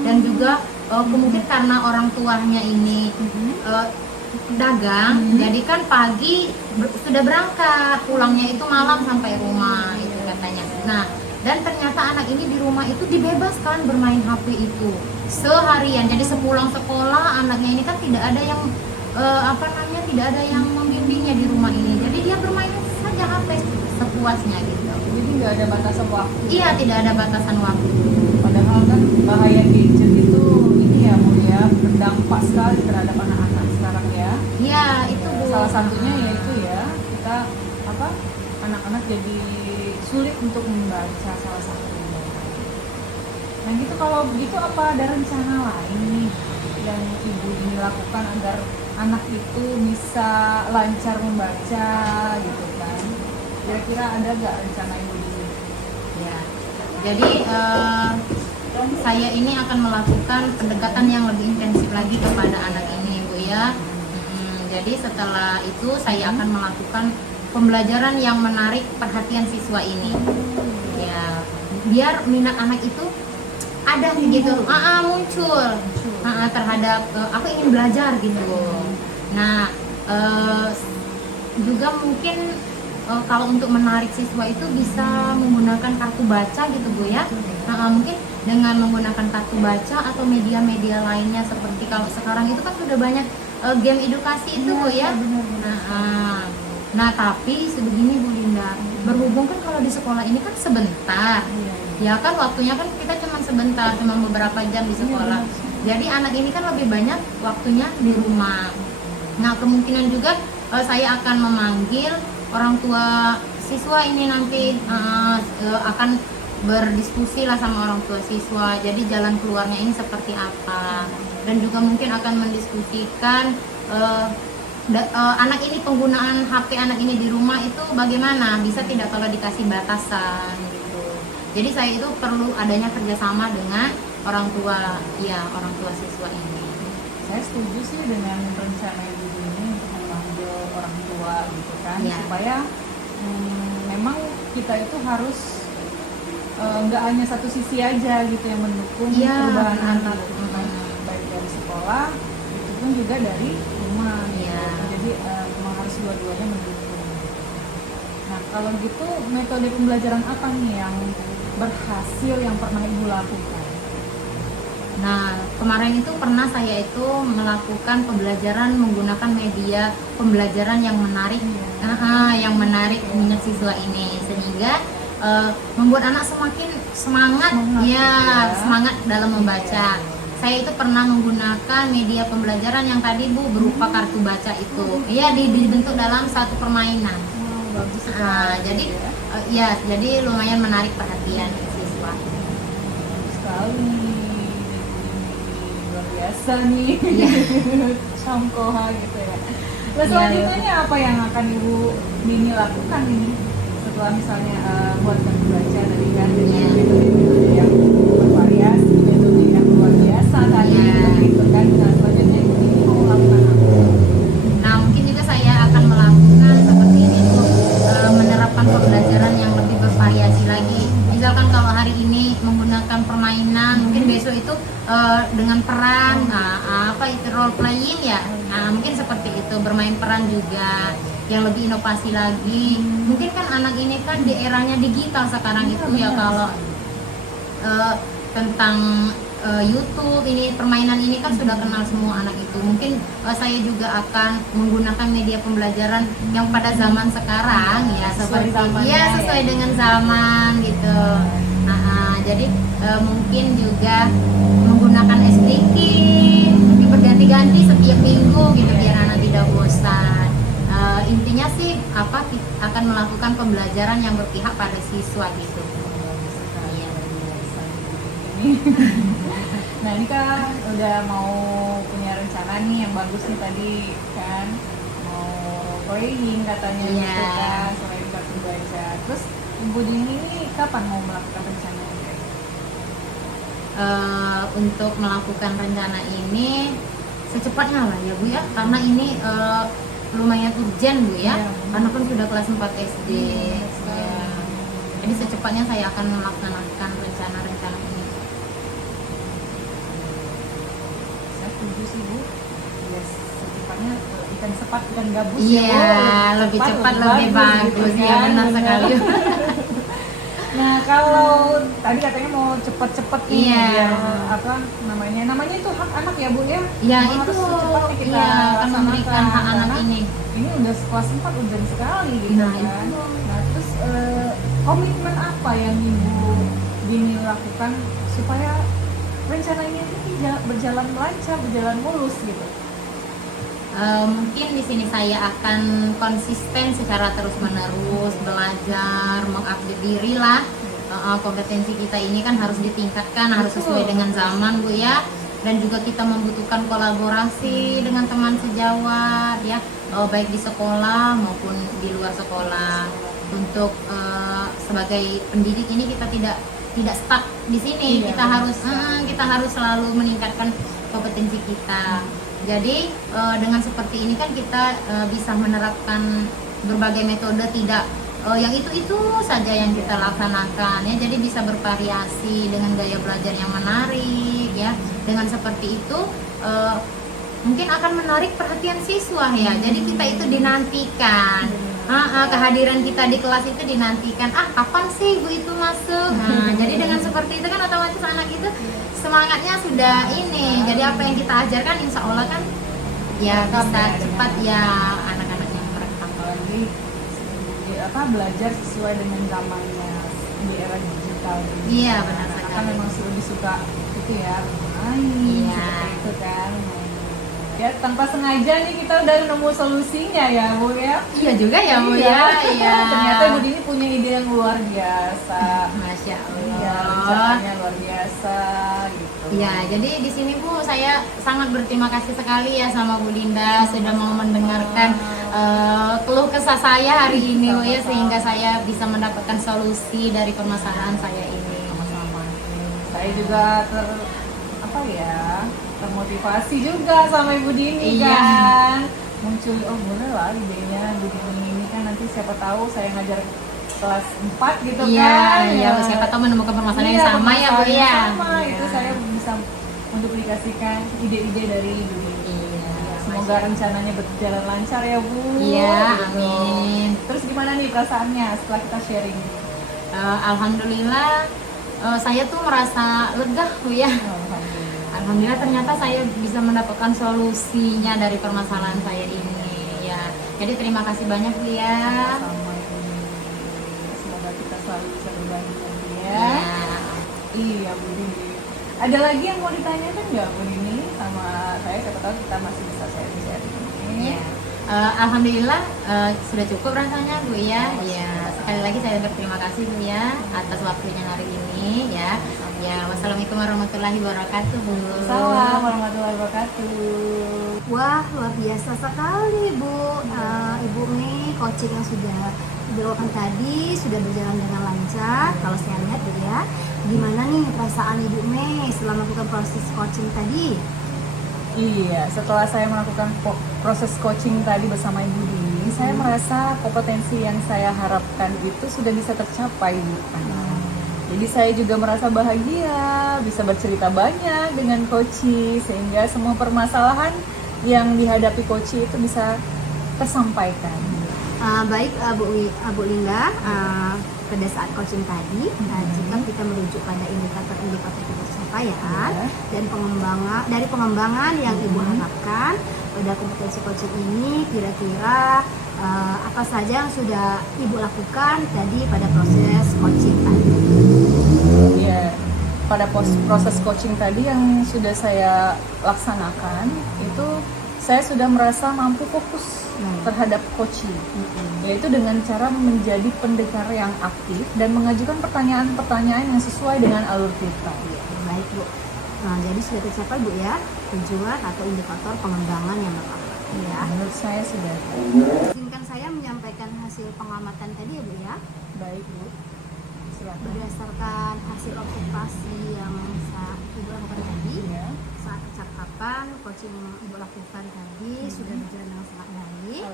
Dan juga mungkin karena orang tuanya ini dagang, jadi kan pagi sudah berangkat, pulangnya itu malam sampai rumah itu katanya. Nah, dan ternyata anak ini di rumah itu dibebaskan bermain HP itu seharian. Jadi sepulang sekolah anaknya ini kan tidak ada yang tidak ada yang membimbingnya di rumah ini. Jadi dia bermain saja HP sepuasnya gitu. Jadi nggak ada batasan waktu. Iya, tidak ada batasan waktu. Padahal kan bahaya gadget itu ini ya Bu ya, berdampak sekali terhadap anak-anak sekarang ya. Iya, itu Bu. Salah satunya yaitu ya kita anak-anak jadi sulit untuk membaca, salah satunya. Nah gitu, kalau begitu apa ada rencana lain nih yang Ibu ini lakukan agar anak itu bisa lancar membaca gitu kan? Kira-kira ada nggak rencana Ibu ini? Ya, jadi saya ini akan melakukan pendekatan yang lebih intensif lagi kepada anak ini, Bu ya. Jadi setelah itu saya akan melakukan pembelajaran yang menarik perhatian siswa ini. Ya, biar minat anak itu ada gitu, muncul terhadap aku ingin belajar gitu. Nah, juga mungkin kalau untuk menarik siswa itu bisa menggunakan kartu baca gitu Bu ya. Mungkin dengan menggunakan kartu baca atau media-media lainnya, seperti kalau sekarang itu kan sudah banyak game edukasi itu Bu ya. Nah tapi sebegini Bu Linda, berhubung kan kalau di sekolah ini kan sebentar, ya kan waktunya kan kita cuma sebentar, cuma beberapa jam di sekolah. Jadi anak ini kan lebih banyak waktunya di rumah. Nah kemungkinan juga saya akan memanggil orang tua siswa ini nanti, akan berdiskusi lah sama orang tua siswa. Jadi jalan keluarnya ini seperti apa, dan juga mungkin akan mendiskusikan anak ini, penggunaan HP anak ini di rumah itu bagaimana, bisa tidak kalau dikasih batasan gitu. Jadi saya itu perlu adanya kerjasama dengan orang tua, ya orang tua siswa ini. Saya setuju sih dengan rencana ibu ini untuk memanggil orang tua gitu kan, supaya memang kita itu harus nggak hanya satu sisi aja gitu yang mendukung perubahan anak, baik dari sekolah itu pun juga dari rumah gitu. Jadi memang harus dua-duanya mendukung. Nah kalau gitu metode pembelajaran apa nih yang berhasil yang pernah ibu lakukan? Nah, kemarin itu pernah saya itu melakukan pembelajaran menggunakan media pembelajaran yang menarik, yang menarik minat siswa ini, sehingga membuat anak semakin semangat, semangat dalam membaca. Saya itu pernah menggunakan media pembelajaran yang tadi Bu, berupa kartu baca itu, dibentuk dalam satu permainan. Bagus jadi jadi lumayan menarik perhatian siswa. Sekali. Biasa nih, Songkoha gitu ya. Nah selanjutnya apa yang akan Ibu Dini lakukan ini setelah misalnya buat kartu baca tadi kan, dengan metode yang bervariasi, metode yang luar biasa tadi gitu kan. Nah selanjutnya Ibu Dini mau lakukan apa? Nah mungkin juga saya akan melakukan seperti ini tuh, menerapkan pembelajaran yang lebih bervariasi lagi. Misalkan kalau hari ini menggunakan permainan, mungkin besok itu dengan peran, apa itu, role playing ya. Nah mungkin seperti itu, bermain peran juga yang lebih inovasi lagi. Mungkin kan anak ini kan di eranya digital sekarang itu ya, kalau tentang YouTube ini, permainan ini kan sudah kenal semua anak itu. Mungkin saya juga akan menggunakan media pembelajaran yang pada zaman sekarang sesuai dengan zaman gitu. Jadi mungkin juga menggunakan SDK berganti-ganti setiap minggu gitu, biar anak tidak bosan. Intinya sih akan melakukan pembelajaran yang berpihak pada siswa gitu. Nah ini kan udah mau punya rencana nih yang bagus nih tadi kan, mau playing katanya gitu kan, selain kartu baca. Terus Ibu Dini ini kapan mau melakukan rencana ini? Untuk melakukan rencana ini secepatnya lah ya Bu ya, karena ini lumayan urgent Bu ya, karena kan sudah kelas 4 SD. Jadi secepatnya saya akan melaksanakan rencana-rencana ini. Saya setuju sih Bu, secepatnya ikan cepat ikan gabus lebih cepat lebih bagus ya, benar sekali. Nah kalau tadi katanya mau cepet-cepet nih, namanya itu hak anak ya Bu ya. Itu kita akan memberikan hak anak ini. Ini udah kelas 4 urgent sekali gitu kan. Nah terus komitmen apa yang Ibu Dini lakukan supaya rencana ini berjalan lancar, berjalan mulus gitu? Mungkin di sini saya akan konsisten secara terus-menerus belajar, mengupdate diri lah. Kompetensi kita ini kan harus ditingkatkan, harus sesuai dengan zaman Bu ya. Dan juga kita membutuhkan kolaborasi dengan teman sejawat ya, baik di sekolah maupun di luar sekolah. Untuk sebagai pendidik ini kita tidak stuck di sini. Kita harus selalu meningkatkan kompetensi kita. Jadi dengan seperti ini kan kita bisa menerapkan berbagai metode, tidak yang itu saja yang kita laksanakan ya. Jadi bisa bervariasi dengan gaya belajar yang menarik ya. Dengan seperti itu mungkin akan menarik perhatian siswa ya. Jadi kita itu dinantikan. kehadiran kita di kelas itu dinantikan. Kapan sih ibu itu masuk? Nah, jadi dengan seperti itu kan otomatis anak itu semangatnya sudah ini. Jadi apa yang kita ajarkan insya Allah kan ya bisa cepat ya anak-anaknya merekam. Apalagi belajar sesuai dengan zamannya di era digital. Iya benar Kan sekali. memang lebih suka itu ya main Iya. seperti itu kan. Ya tanpa sengaja nih kita udah nemu solusinya ya Bu ya. Iya juga ya Bu ya. Iya. Ternyata Bu Dini punya ide yang luar biasa. Masya Iya, Allah. rencananya luar biasa gitu. Ya, jadi di sini Bu saya sangat berterima kasih sekali ya sama Bu Linda sudah mau mendengarkan keluh kesah saya hari ini Bu ya, sehingga saya bisa mendapatkan solusi dari permasalahan saya ini. Sama-sama. Saya juga termotivasi juga sama Ibu Dini Iya. kan. Muncul boleh lah idenya Bu Dini ini kan nanti siapa tahu saya ngajar kelas 4 gitu Iya, kan. iya Bu, siapa tahu menemukan permasalahan yang sama ya Bu permasalahan ya. yang sama, Iya. itu saya bisa menduplikasikan ide-ide dari Ibu Dini. Iya, Semoga rencananya berjalan lancar ya Bu. Iya, Gitu. amin. Terus gimana nih perasaannya setelah kita sharing? Alhamdulillah saya tuh merasa lega Bu ya. Alhamdulillah. Alhamdulillah ternyata saya bisa mendapatkan solusinya dari permasalahan saya ini ya. Jadi terima kasih banyak Bu ya. Sama Ibu Dini. Semoga kita selalu bisa berbagi lagi ya. Ya. Iya Bu Dini. Ada lagi yang mau ditanyakan nggak Bu Dini sama saya? Siapa tahu kita masih bisa sharing-sharing. Ya. Alhamdulillah sudah cukup rasanya Bu ya. Ya, sekali lagi saya berterima kasih Bu ya atas waktunya hari ini ya. Ya, wassalamualaikum warahmatullahi wabarakatuh Bu. Salam warahmatullahi wabarakatuh. Wah, luar biasa sekali Bu. Ibu Mei, coaching yang sudah dilakukan tadi sudah berjalan dengan lancar. Kalau saya lihat Bu ya, gimana nih perasaan Ibu Mei setelah melakukan proses coaching tadi? Iya, setelah saya melakukan proses coaching tadi bersama Ibu Dini, saya merasa kompetensi yang saya harapkan itu sudah bisa tercapai Bu. Jadi saya juga merasa bahagia, bisa bercerita banyak dengan Koci, sehingga semua permasalahan yang dihadapi Koci itu bisa tersampaikan. Baik Bu Linda, pada saat coaching tadi, jika kita merujuk pada indikator-indikator pencapaian dan pengembangan yang Ibu harapkan pada kompetensi coaching ini, kira-kira apa saja yang sudah Ibu lakukan tadi pada proses coaching tadi? Ya, pada proses coaching tadi yang sudah saya laksanakan itu saya sudah merasa mampu fokus terhadap coaching, yaitu dengan cara menjadi pendekar yang aktif dan mengajukan pertanyaan-pertanyaan yang sesuai dengan alur kita. Baik Bu. Nah, jadi sudah tercapai Bu ya tujuan atau indikator pengembangan yang pertama. Ya. Menurut saya sudah. Izinkan saya menyampaikan hasil pengamatan tadi ya Bu ya. Baik Bu, silakan. Berdasarkan hasil observasi yang Ibu lakukan tadi, Ya. saat percakapan coaching yang Ibu lakukan tadi sudah berjalan dengan sangat baik.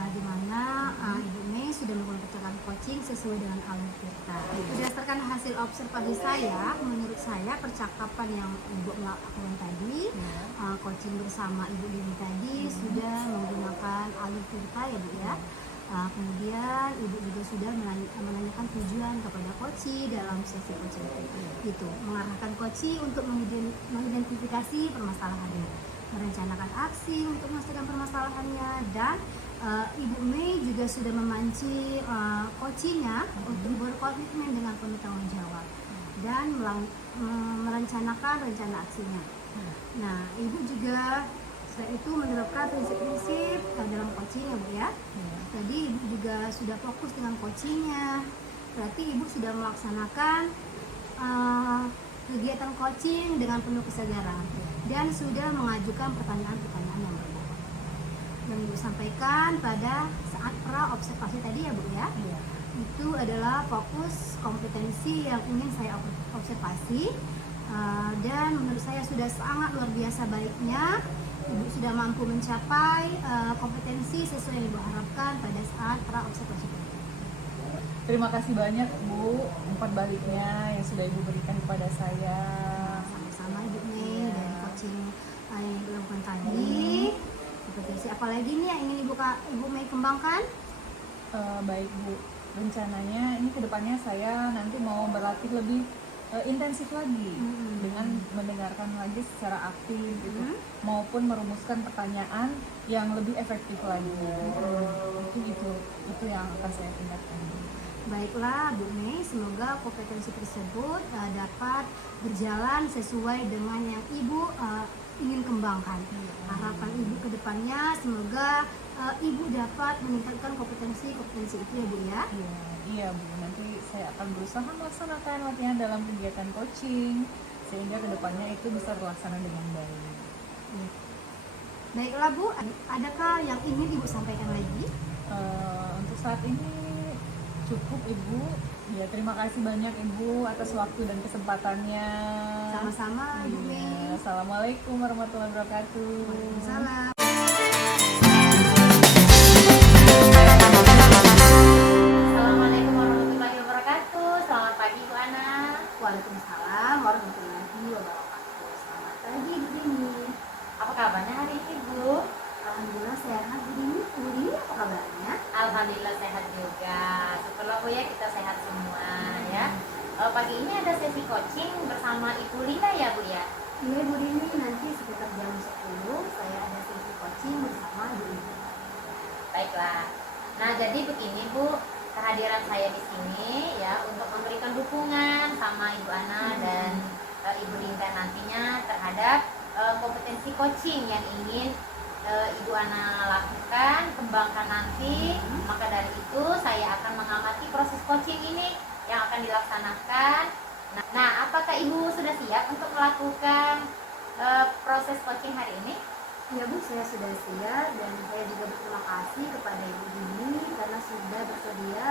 Di mana Ibu Mei sudah melakukan percakapan coaching sesuai dengan alur kita. Berdasarkan hasil observasi saya, menurut saya percakapan yang Ibu lakukan tadi, coaching bersama Ibu Dini tadi sudah menggunakan alur kita ya Bu ya. Kemudian Ibu juga sudah menanyakan tujuan kepada coach dalam sesi coaching itu, mengarahkan coach untuk mengidentifikasi permasalahannya, merencanakan aksi untuk menyelesaikan permasalahannya, dan Ibu Mei juga sudah memancing coachnya untuk berkomitmen dengan penuh tanggung jawab dan merencanakan rencana aksinya. Nah, Ibu juga setelah itu menerapkan prinsip-prinsip dalam coaching ya Bu ya. Jadi Ibu juga sudah fokus dengan coachingnya. Berarti Ibu sudah melaksanakan kegiatan coaching dengan penuh kesadaran dan sudah mengajukan pertanyaan-pertanyaan yang berbobot. Yang Ibu sampaikan pada saat pra observasi tadi ya Bu ya. Itu adalah fokus kompetensi yang ingin saya observasi, dan menurut saya sudah sangat luar biasa baiknya. Ibu sudah mampu mencapai kompetensi sesuai yang Ibu harapkan pada saat pra observasi. Terima kasih banyak Bu, umpan baliknya yang sudah Ibu berikan kepada saya. Sama-sama Ibu Mei, dari coaching yang Ibu lakukan tadi. Kompetensi apalagi nih yang ingin Ibu Mei kembangkan? Baik Bu, rencananya ini kedepannya saya nanti mau berlatih lebih intensif lagi dengan mendengarkan lagi secara aktif gitu, maupun merumuskan pertanyaan yang lebih efektif lagi. Mungkin itu yang akan saya tingkatkan. Baiklah Bu Mei, semoga kompetensi tersebut dapat berjalan sesuai dengan yang Ibu ingin kembangkan. Harapan Ibu ke depannya semoga Ibu dapat meningkatkan kompetensi itu ya Bu ya. Iya Bu, nanti saya akan berusaha melaksanakan latihan dalam kegiatan coaching sehingga kedepannya itu bisa terlaksana dengan baik. Baiklah Bu, adakah yang ingin Ibu sampaikan lagi? Untuk saat ini cukup Ibu. Ya, terima kasih banyak Ibu atas waktu dan kesempatannya. Sama-sama Bu Mei. Iya, Assalamualaikum warahmatullahi wabarakatuh. Salam. Assalamualaikum warahmatullahi wabarakatuh. Selamat pagi Bu Ana. Waalaikumsalam warahmatullahi wabarakatuh. Selamat pagi Bu Dini. Apa kabarnya hari ini Bu? Alhamdulillah sehat Bu Dini. Bu Dini apa kabarnya? Alhamdulillah sehat juga. Syukurlah Bu ya, kita sehat semua ya. Pagi ini ada sesi coaching bersama Ibu Linda ya Bu ya. Iya Bu Dini, nanti sekitar jam 10 saya ada sesi coaching bersama Ibu Dini. Baiklah. Nah, jadi begini Bu, kehadiran saya di sini ya untuk memberikan dukungan sama Ibu Ana dan Ibu Linda nantinya terhadap kompetensi coaching yang ingin Ibu Ana lakukan, kembangkan nanti. Maka dari itu saya akan mengamati proses coaching ini yang akan dilaksanakan. Nah, apakah Ibu sudah siap untuk melakukan proses coaching hari ini? Ya Bu, saya sudah siap dan saya juga berterima kasih kepada Ibu Dini karena sudah bersedia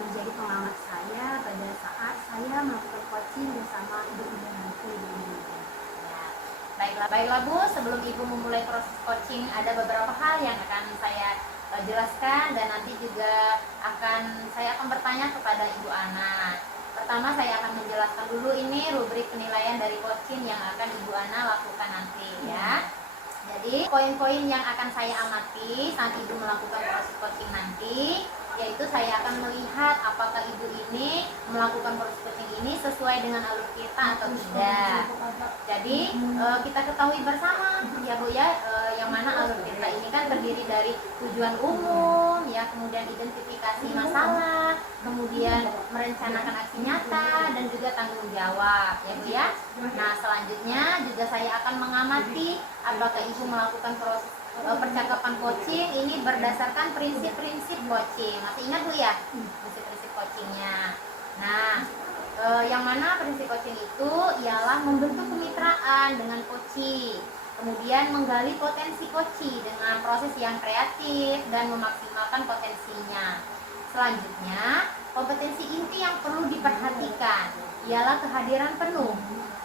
menjadi pengamat saya pada saat saya melakukan coaching bersama Ibu nanti Ibu Dini. Baiklah Bu, sebelum Ibu memulai proses coaching ada beberapa hal yang akan saya jelaskan dan nanti juga saya akan bertanya kepada Ibu Ana. Pertama saya akan menjelaskan dulu ini rubrik penilaian dari coaching yang akan Ibu Ana lakukan nanti ya. Jadi poin-poin yang akan saya amati saat Ibu melakukan proses coaching nanti, yaitu saya akan melihat apakah Ibu ini melakukan proses coaching ini sesuai dengan alur kita atau tidak. Jadi kita ketahui bersama ya Bu ya, yang mana alur kita ini kan terdiri dari tujuan umum ya, kemudian identifikasi masalah, kemudian merencanakan aksi nyata dan juga tanggung jawab ya Bu ya. Nah, selanjutnya juga saya akan mengamati apakah Ibu melakukan proses percakapan coaching ini berdasarkan prinsip-prinsip coaching. Masih ingat Bu ya prinsip-prinsip coachingnya? Nah, yang mana prinsip coaching itu ialah membentuk kemitraan dengan coachee, kemudian menggali potensi coachee dengan proses yang kreatif dan memaksimalkan potensinya. Selanjutnya, kompetensi inti yang perlu diperhatikan ialah kehadiran penuh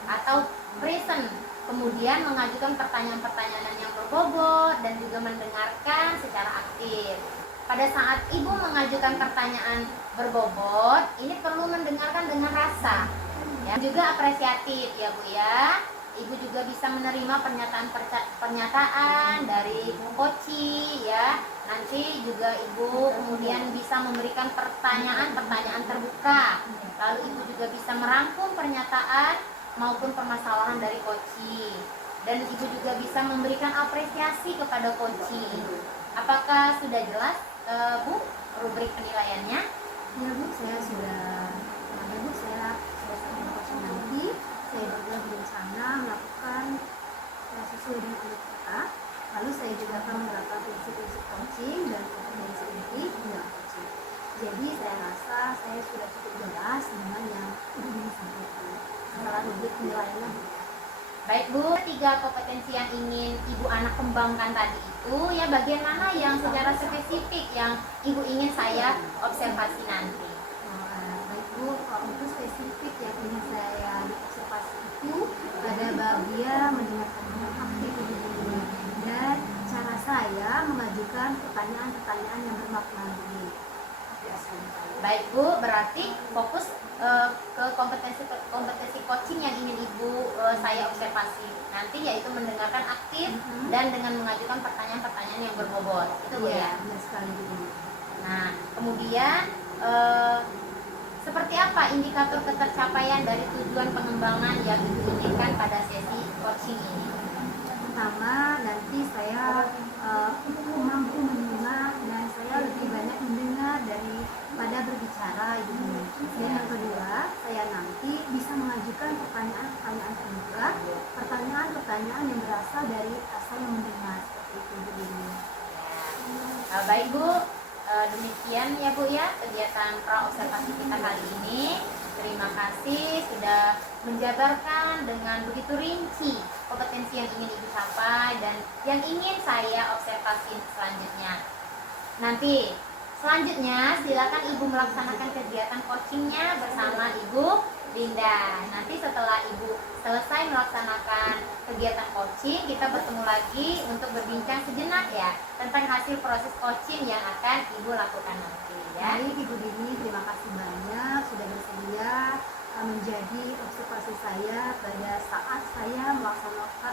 atau present, kemudian mengajukan pertanyaan-pertanyaan yang berbobot dan juga mendengarkan secara aktif. Pada saat Ibu mengajukan pertanyaan berbobot, ini perlu mendengarkan dengan rasa ya, juga apresiatif ya Bu ya. Ibu juga bisa menerima pernyataan dari coachee ya. Nanti juga Ibu kemudian bisa memberikan pertanyaan-pertanyaan terbuka. Lalu Ibu juga bisa merangkum pernyataan maupun permasalahan dari coachee. Dan Ibu juga bisa memberikan apresiasi kepada coachee. Apakah sudah jelas Bu rubrik penilaiannya? Ya Bu, saya sudah sampai coaching nanti. Saya juga berencana melakukan sesuai dengan alur kita. Lalu saya juga akan menerapkan prinsip-prinsip coaching dan kompetensi inti dalam coaching. Jadi saya rasa saya sudah cukup jelas dengan yang Ibu disampaikan. Setelah rubrik penilaiannya Bu. Baik Bu, 3 kompetensi yang ingin Ibu Ana kembangkan tadi itu ya, bagian mana yang secara spesifik yang Ibu ingin saya observasi nanti? Baik Bu, untuk spesifik yang ingin saya observasi itu pada bagian mendengarkan dengan aktif Ibu dan cara saya mengajukan pertanyaan-pertanyaan yang bermakna ini. Baik Bu, berarti fokus ke kompetensi coaching yang ingin Ibu saya observasi nanti, yaitu mendengarkan aktif dan dengan mengajukan pertanyaan-pertanyaan yang berbobot. Itu Bu ya. Benar sekali Bu. Nah, Kemudian seperti apa indikator ketercapaian dari tujuan pengembangan yang Ibu inginkan pada sesi coaching ini? Pertama, nanti saya mampu menyimak dan saya lebih banyak mendengar daripada berbicara Ibu. Dan yang kedua, saya nanti bisa mengajukan pertanyaan-pertanyaan terbuka, pertanyaan-pertanyaan yang berasal dari saya mendengar seperti itu begini. Baik Bu, demikian ya Bu ya kegiatan pra-observasi kita kali ini. Terima kasih sudah menjabarkan dengan begitu rinci kompetensi yang ingin Ibu capai dan yang ingin saya observasi selanjutnya. Nanti selanjutnya silakan Ibu melaksanakan kegiatan coachingnya bersama Ibu Linda. Nanti setelah Ibu selesai melaksanakan kegiatan coaching, kita bertemu lagi untuk berbincang sejenak ya tentang hasil proses coaching yang akan Ibu lakukan nanti ya. Baik Ibu Dini, terima kasih banyak sudah bersedia menjadi observasi saya pada saat saya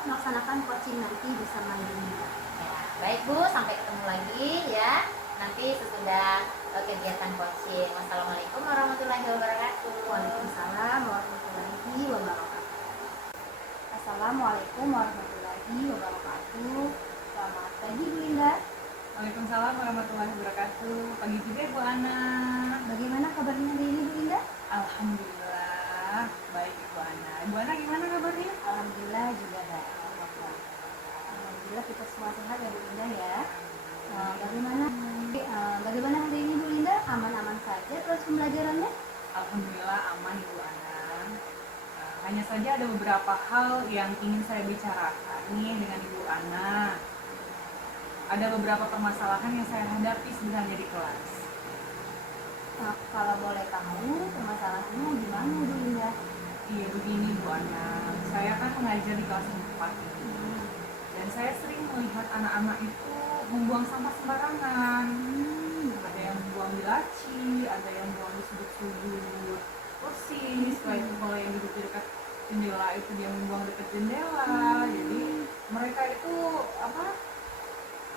melaksanakan coaching nanti bersama Ibu Linda. Ya, baik Bu, sampai ketemu lagi ya nanti sesudah kegiatan coaching. Wassalamualaikum warahmatullahi wabarakatuh. Waalaikumsalam warahmatullahi wabarakatuh. Assalamualaikum warahmatullahi wabarakatuh. Selamat pagi Bu Linda. Waalaikumsalam warahmatullahi wabarakatuh. Pagi juga Bu Ana. Bagaimana kabarnya hari ini Bu Linda? Alhamdulillah baik Ibu Ana. Ibu Ana gimana kabarnya? Alhamdulillah juga baik. Alhamdulillah kita semua sehat ya Bu Linda ya. Bagaimana hari ini Bu Linda? Aman-aman saja terus pembelajarannya? Alhamdulillah aman Ibu Ana. Hanya saja ada beberapa hal yang ingin saya bicarakan nih dengan Ibu Ana. Ada beberapa permasalahan yang saya hadapi sebenarnya di kelas. Nah, kalau boleh tahu permasalahannya gimana Bu Linda? Iya begini Bu Ana, saya kan mengajar di kelas 4 ini. Dan saya sering melihat anak-anak itu membuang sampah sembarangan. Ada yang buang di laci, ada yang buang di sudut-sudut kursi. Setelah itu kalau yang duduk di dekat jendela itu dia membuang dekat jendela. Jadi mereka itu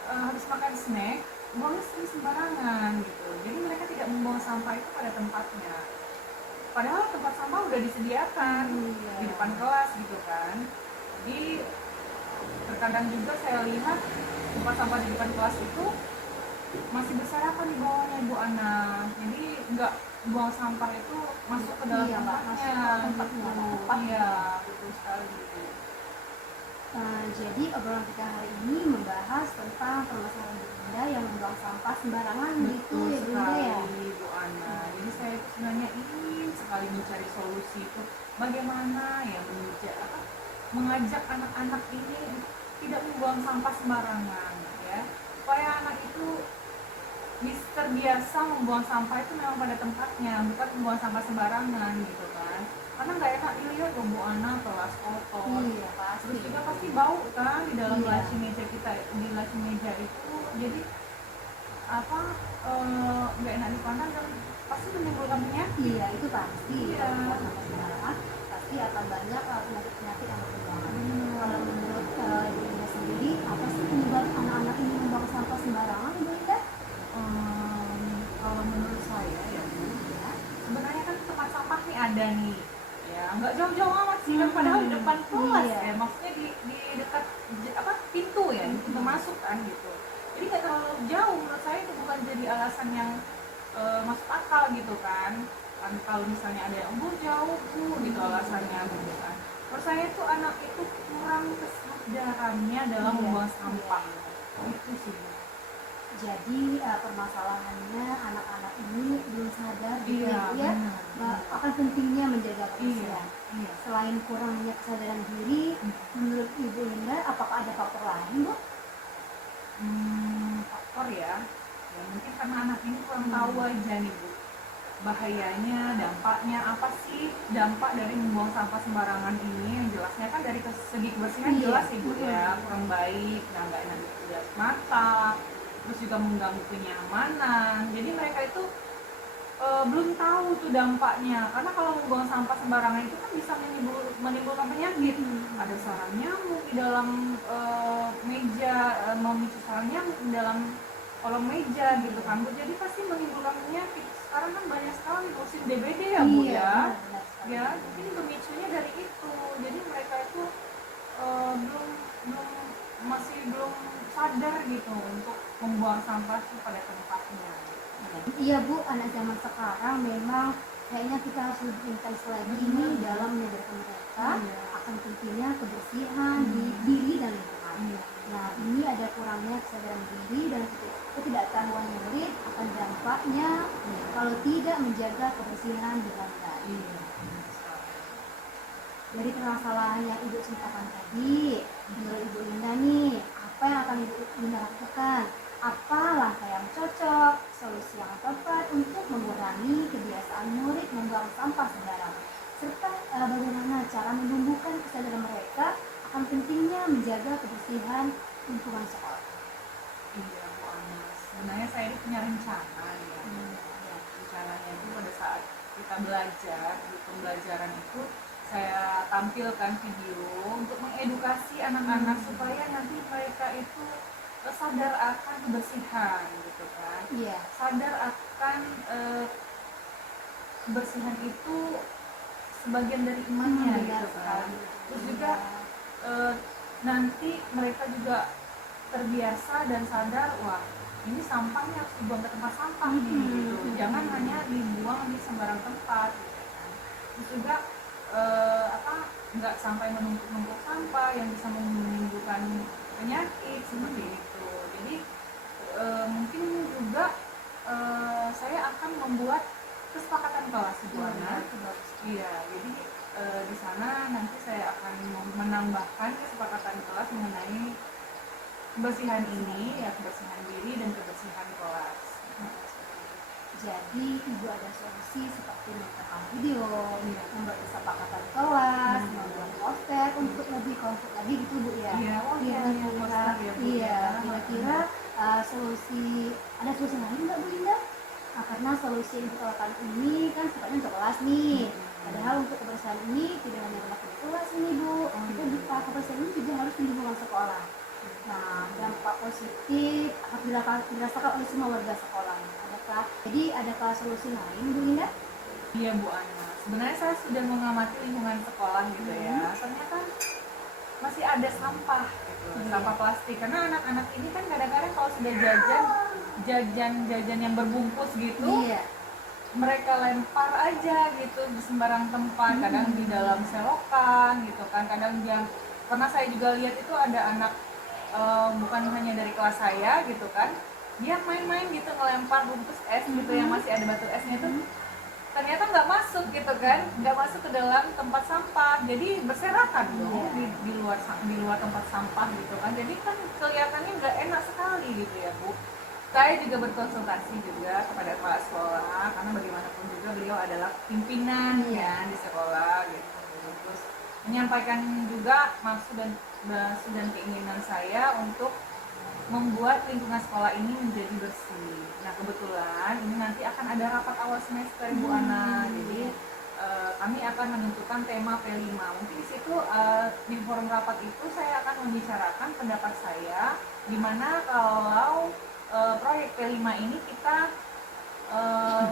habis makan snack buangnya sering sembarangan gitu. Jadi mereka tidak membuang sampah itu pada tempatnya. Padahal tempat sampah udah disediakan di depan kelas gitu kan. Jadi terkadang juga saya lihat tempat sampah di depan kelas itu masih berserakan di bawahnya Bu Ana. Jadi nggak buang sampah itu masuk ke dalam tempatnya. Iya, betul sekali. Jadi obrolan kita hari ini membahas tentang permasalahan Bu Linda yang membuang sampah sembarangan gitu ya Bu Linda ya. Bu Ana. Jadi saya itu sebenarnya ingin sekali mencari solusi itu bagaimana ya mengajak anak-anak ini tidak membuang sampah sembarangan ya. Supaya anak itu bisa terbiasa membuang sampah itu memang pada tempatnya, bukan membuang sampah sembarangan gitu kan. Karena nggak enak dilihat Bu Ana kelas kotor. Iya pasti. Terus juga pasti bau kan di dalam laci meja kita, di laci meja itu. Jadi nggak enak dipandang dan pasti menimbulkan penyakit. Iya itu pasti. Iya. Kalau sampah sembarangan pasti akan banyak penyakit-penyakit yang berkembang. Kalau menurut Bu Linda sendiri, apa sih penyebab anak-anak ini membuang sampah sembarangan Bu Linda? Kalau menurut saya ya Bu, sebenarnya kan tempat sampah nih ada nih. Ya, nggak jauh-jauh amat sih kan, padahal di depan kelas ya, maksudnya di dekat pintu ya, di pintu masuk kan gitu. Jadi nggak terlalu jauh, menurut saya itu bukan jadi alasan yang masuk akal gitu kan. Kalau misalnya ada yang jauh Bu gitu alasannya gitu kan. Menurut saya itu anak itu kurang kesadarannya dalam membuang sampah. Itu sih. Jadi permasalahannya anak-anak ini belum sadar gitu Iya, ya akan pentingnya menjaga kebersihan. Iya. Selain kurangnya kesadaran diri, menurut Ibu Linda apakah ada faktor lain Bu? Faktor ya mungkin karena anak ini kurang tahu aja nih Bu bahayanya, dampaknya apa sih dampak dari membuang sampah sembarangan ini. Yang jelasnya kan dari segi kebersihan jelas Ibu ya kurang baik, nggak enak dilihat mata, terus juga mengganggu kenyamanan. Jadi mereka itu belum tahu tuh dampaknya, karena kalau membuang sampah sembarangan itu kan bisa menimbulkan penyakit. Ada sarang nyamuk di dalam meja, memicu sarang nyamuk di dalam kolom meja gitu kan Bu, jadi pasti menimbulkan penyakit. Sekarang kan banyak sekali musim DBD ya Bu Iya, ya. benar sekali. Ya, mungkin pemicunya dari itu. Jadi mereka itu belum belum masih belum sadar gitu untuk membuang sampah itu pada tempatnya. Iya Bu, anak zaman sekarang memang kayaknya kita harus lebih intens lagi ini dalam menyadarkan mereka Iya. akan pentingnya kebersihan di diri dan lingkungan. Iya. Nah, ini ada kurangnya kesadaran diri dan ketidaktahuan murid akan dampaknya kalau tidak menjaga kebersihan dengan baik. Iya. Dari permasalahan yang Ibu ceritakan tadi, menurut Ibu Linda nih, apa yang akan Ibu Linda lakukan? Apa langkah yang cocok, solusi yang tepat untuk mengurangi kebiasaan murid membuang sampah sembarangan? Serta bagaimana cara menumbuhkan kesadaran mereka akan pentingnya menjaga kebersihan lingkungan sekolah? Iya Bu Ana, sebenarnya saya ini punya rencana ya. Rencananya itu pada saat kita belajar di pembelajaran itu saya tampilkan video untuk mengedukasi anak-anak supaya nanti mereka itu sadar akan kebersihan gitu kan, Iya. sadar akan kebersihan itu sebagian dari imannya Benar gitu kan. sekali. Terus juga nanti mereka juga terbiasa dan sadar, wah ini sampahnya harus dibuang ke tempat sampah nih gitu, jangan hanya dibuang di sembarang tempat gitu kan. Terus juga nggak sampai menumpuk-numpuk sampah yang bisa menimbulkan penyakit seperti itu. Jadi mungkin juga saya akan membuat kesepakatan kelas Bu Ana. Iya, jadi di sana nanti saya akan menambahkan kesepakatan kelas mengenai kebersihan ini, ya kebersihan diri dan kebersihan kelas. Jadi Ibu ada solusi seperti merekam video, membuat kesepakatan kelas, membuat poster untuk lebih konkret lagi gitu Bu ya. Iya, Kira-kira, iya, kira-kira solusi ada solusi lain nggak Bu Linda? Nah, karena solusi yang dikeluarkan ini kan sifatnya untuk kelas nih. Padahal untuk kebersihan ini tidak hanya berlaku di kelas ini Bu, kita juga kebersihan ini juga harus di lingkungan sekolah. Nah, dampak positif harus dirasakan oleh semua warga sekolah. Adakah solusi lain Bu Linda? Iya Bu Ana, sebenarnya saya sudah mengamati lingkungan sekolah gitu ya. Ternyata masih ada sampah gitu, sampah plastik. Karena anak-anak ini kan kadang-kadang kalau sudah jajan yang berbungkus gitu, mereka lempar aja gitu di sembarang tempat. Kadang di dalam selokan gitu kan, kadang pernah saya juga lihat itu ada anak bukan hanya dari kelas saya gitu kan, dia main-main gitu ngelempar bungkus es gitu yang masih ada batu esnya itu, ternyata nggak masuk gitu kan, nggak masuk ke dalam tempat sampah, jadi berserakan dong di luar tempat sampah gitu kan, jadi kan kelihatannya nggak enak sekali gitu ya Bu. Saya juga berkonsultasi juga kepada kepala sekolah karena bagaimanapun juga beliau adalah pimpinan ya di sekolah gitu. Terus menyampaikan juga maksud dan keinginan saya untuk membuat lingkungan sekolah ini menjadi bersih. Nah kebetulan ini nanti akan ada rapat awal semester Bu Ana, jadi kami akan menentukan tema P5. Mungkin di situ di forum rapat itu saya akan membicarakan pendapat saya, dimana kalau proyek P5 ini kita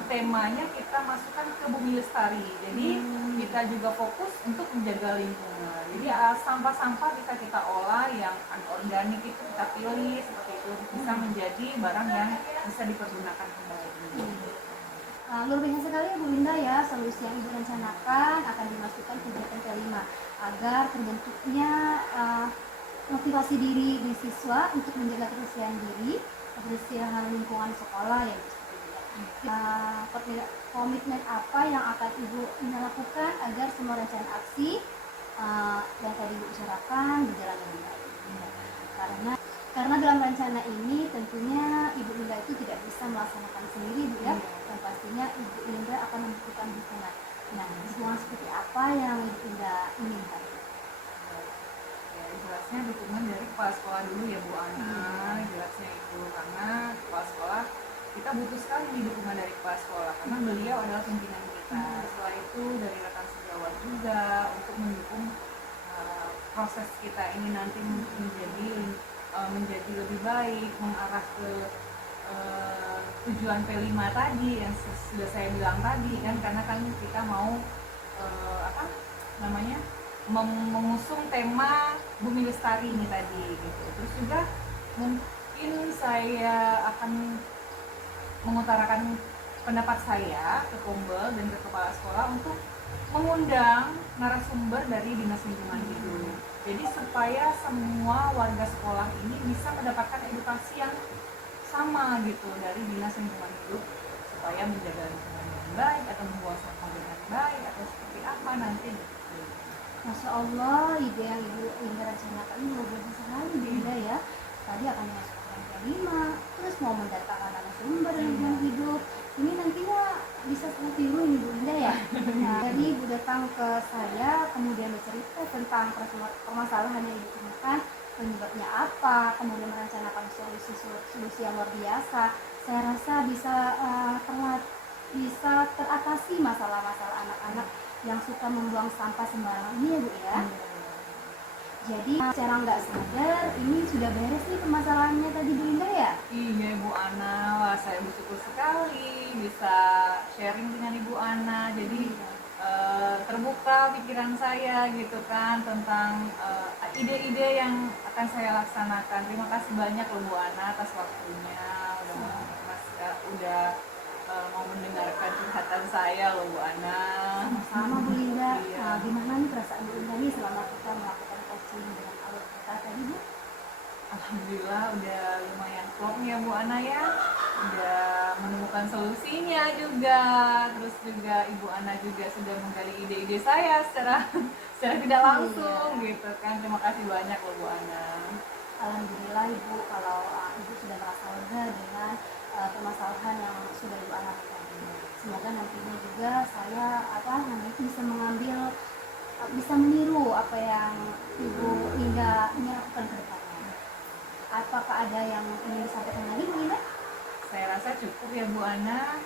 temanya kita masukkan ke bumi lestari, jadi kita juga fokus untuk menjaga lingkungan. Jadi sampah-sampah bisa kita olah, yang anorganik itu kita pilih seperti itu, bisa menjadi barang yang bisa dipergunakan kembali. Luar biasa sekali ya Bu Linda ya, solusi yang Ibu rencanakan akan dimasukkan kegiatan P5 agar terbentuknya motivasi diri di siswa untuk menjaga kebersihan diri, kebersihan lingkungan sekolah ya. Komitmen apa yang akan Ibu lakukan agar semua rencana aksi yang tadi Ibu bicarakan berjalan dengan baik? Karena dalam rencana ini tentunya Ibu Linda itu tidak bisa melaksanakan sendiri Bu ya, dan pastinya Ibu Linda akan membutuhkan dukungan. Nah, dukungan seperti apa yang Ibu Linda inginkan? Ya, jelasnya dukungan dari kepala sekolah dulu ya Bu Ana, jelasnya itu karena kepala sekolah kita butuh sekali nih dukungan dari kepala sekolah karena beliau adalah pimpinan kita. Setelah itu dari rekan sejawat juga untuk mendukung proses kita ini nanti menjadi lebih baik, mengarah ke tujuan P5 tadi yang sudah saya bilang tadi kan, karena kan kita mau apa namanya mengusung tema Bumi Lestari ini tadi gitu. Terus juga mungkin saya akan mengutarakan pendapat saya ke Kombel dan ke kepala sekolah untuk mengundang narasumber dari Dinas Lingkungan Hidup. Jadi supaya semua warga sekolah ini bisa mendapatkan edukasi yang sama gitu dari Dinas Lingkungan Hidup, supaya menjaga lingkungan dengan baik atau membuang sampah dengan baik atau seperti apa nanti gitu. Masya Allah, ide yang Ibu Linda rencanakan ini luar biasa sekali Bunda ya. Tadi akan memasukkan P5, terus mau mendatangkan narasumber lingkungan hidup. Ini nantinya bisa seperti dulu ini Bu Linda ya. Nah, jadi Ibu datang ke saya, kemudian bercerita tentang permasalahan yang Ibu temukan, penyebabnya apa, kemudian merencanakan solusi yang luar biasa. Saya rasa bisa teratasi masalah-masalah anak-anak yang suka membuang sampah sembarangan ini ya Bu ya. Jadi secara nggak sadar ini sudah beres nih permasalahannya tadi Bu Linda ya. Iya Ibu Ana, wah saya bersyukur sekali bisa sharing dengan Ibu Ana. Jadi terbuka pikiran saya gitu kan tentang ide-ide yang akan saya laksanakan. Terima kasih banyak loh Bu Ana atas waktunya, udah mau mendengarkan curhatan saya loh Bu Ana. Sama Bu Linda. Iya. Nah, gimana nih perasaan Bu Linda nih selama kita melakukan coaching dengan alur kita tadi Bu? Alhamdulillah udah lumayan plong ya Bu Ana ya, udah menemukan solusinya juga, terus juga Ibu Ana juga sudah menggali ide-ide saya secara tidak langsung gitu kan. Terima kasih banyak loh Bu Ana. Alhamdulillah Ibu, kalau Ibu sudah merasa lega dengan permasalahan yang sudah Ibu alami tadi. Semoga nantinya juga saya bisa meniru apa yang Ibu Linda lakukan ke depannya. Apakah ada yang ingin disampaikan lagi Bu Linda? Saya rasa cukup ya Bu Ana,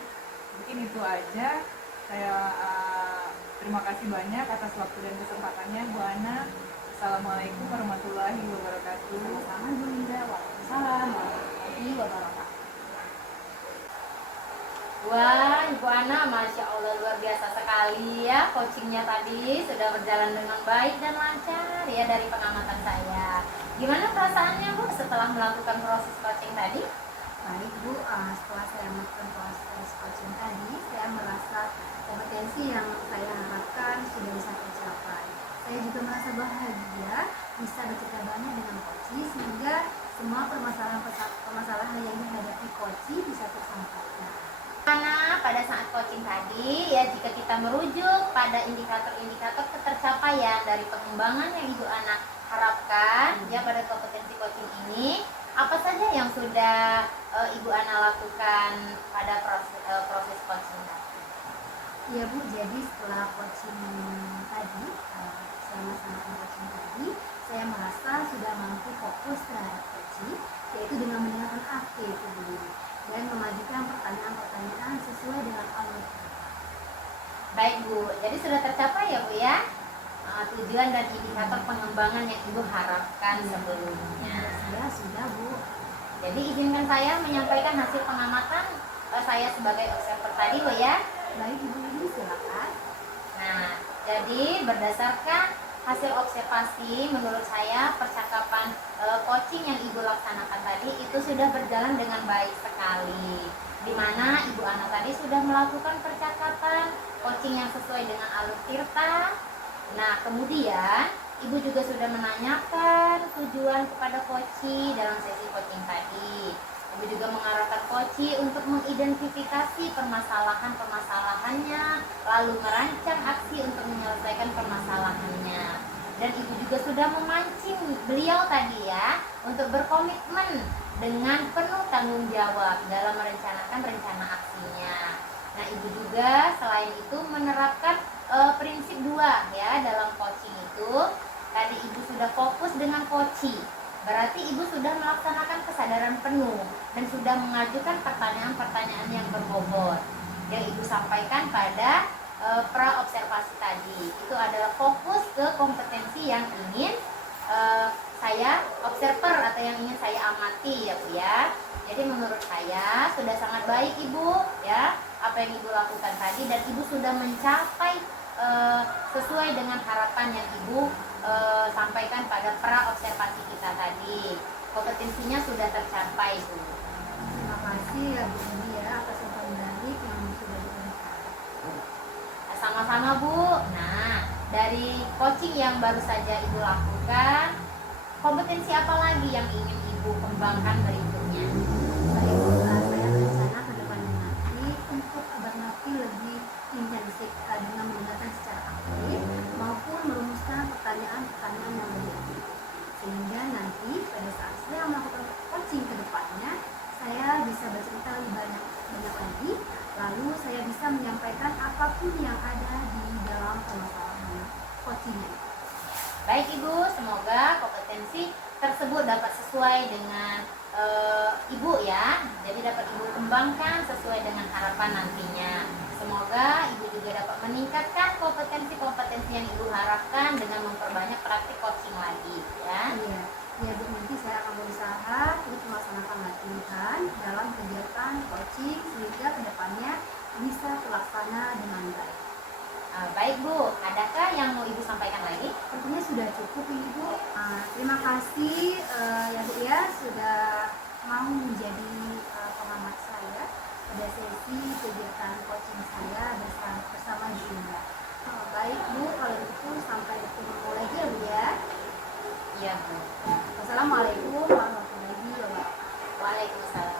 mungkin itu aja. Saya terima kasih banyak atas waktu dan kesempatannya Bu Ana. Assalamualaikum warahmatullahi wabarakatuh. Sama Bu Linda. Waalaikumsalam warahmatullahi wabarakatuh. Wah, Ibu Ana, Masya Allah luar biasa sekali ya. Coachingnya tadi sudah berjalan dengan baik dan lancar ya dari pengamatan saya. Gimana perasaannya Bu setelah melakukan proses coaching tadi? Baik Bu, setelah saya melakukan proses coaching tadi, saya merasa kompetensi yang saya harapkan sudah bisa tercapai. Saya juga merasa bahagia bisa bercerita banyak dengan coaching sehingga semua permasalahan yang dihadapi coaching bisa tersampaikan. Karena pada saat coaching tadi ya, jika kita merujuk pada indikator-indikator ketercapaian dari pengembangan yang Ibu Ana harapkan ya pada kompetensi coaching ini, apa saja yang sudah Ibu Ana lakukan pada proses coaching tadi? Iya Bu, jadi setelah coaching tadi, saya melaksanakan coaching tadi, saya merasa sudah mampu fokus terhadap coaching, yaitu dengan mendengarkan aktif Bu, dan memajukan pertanyaan-pertanyaan sesuai dengan alur. Baik Bu, jadi sudah tercapai ya Bu ya tujuan dan indikator pengembangan yang Ibu harapkan sebelumnya. Ya sudah Bu. Jadi izinkan saya menyampaikan hasil pengamatan saya sebagai observer tadi Bu ya. Baik Ibu, silakan. Nah, jadi berdasarkan hasil observasi, menurut saya percakapan coaching yang Ibu laksanakan tadi itu sudah berjalan dengan baik sekali. Di mana Ibu Ana tadi sudah melakukan percakapan coaching yang sesuai dengan alur tirta. Nah, kemudian Ibu juga sudah menanyakan tujuan kepada coaching dalam sesi coaching tadi. Ibu juga mengarahkan coaching untuk mengidentifikasi permasalahan-permasalahannya, lalu merancang aksi untuk menyelesaikan permasalahannya. Dan Ibu juga sudah memancing beliau tadi ya, untuk berkomitmen dengan penuh tanggung jawab dalam merencanakan rencana aksinya. Nah, Ibu juga selain itu menerapkan prinsip 2 ya dalam coaching itu. Tadi Ibu sudah fokus dengan coaching, berarti Ibu sudah melaksanakan kesadaran penuh dan sudah mengajukan pertanyaan-pertanyaan yang berbobot yang Ibu sampaikan pada pra-observasi tadi. Itu adalah fokus ke kompetensi yang ingin saya observer atau yang ingin saya amati ya Bu ya. Jadi menurut saya sudah sangat baik Ibu ya apa yang Ibu lakukan tadi, dan Ibu sudah mencapai sesuai dengan harapan yang Ibu sampaikan pada pra observasi kita tadi. Kompetensinya sudah tercapai Bu. Terima kasih ya Bu Eni ya atas umpan balik yang sudah diberikan. Sama-sama Bu. Nah, dari coaching yang baru saja Ibu lakukan, kompetensi apa lagi yang ingin Ibu kembangkan berikutnya? Baik Bu, saya berencana ke depannya nanti untuk berlatih lebih intensif dengan mendengarkan secara aktif maupun merumuskan pertanyaan-pertanyaan yang lebih, sehingga nanti pada saat saya melakukan coaching ke depannya saya bisa bercerita lebih banyak lagi, lalu saya bisa menyampaikan apapun yang ada di dalam permasalahan coachingnya. Baik Ibu, semoga kompetensi tersebut dapat sesuai dengan Ibu ya. Jadi dapat Ibu kembangkan sesuai dengan harapan nantinya. Semoga Ibu juga dapat meningkatkan kompetensi-kompetensi yang Ibu harapkan dengan memperbanyak praktik coaching lagi ya. Iya, ya Bu, nanti saya akan berusaha untuk melaksanakan latihan dalam kegiatan coaching sehingga kedepannya bisa terlaksana dengan baik. Baik Bu, adakah yang mau Ibu sampaikan lagi? Tentunya sudah cukup ini Bu. Terima kasih ya Bu ya sudah mau menjadi pengamat saya pada sesi kegiatan coaching saya bersama Junda. Baik Bu, kalau itu sampai bertemu lagi ya Bu ya. Iya Bu. Wassalamualaikum warahmatullahi wabarakatuh. Waalaikumsalam.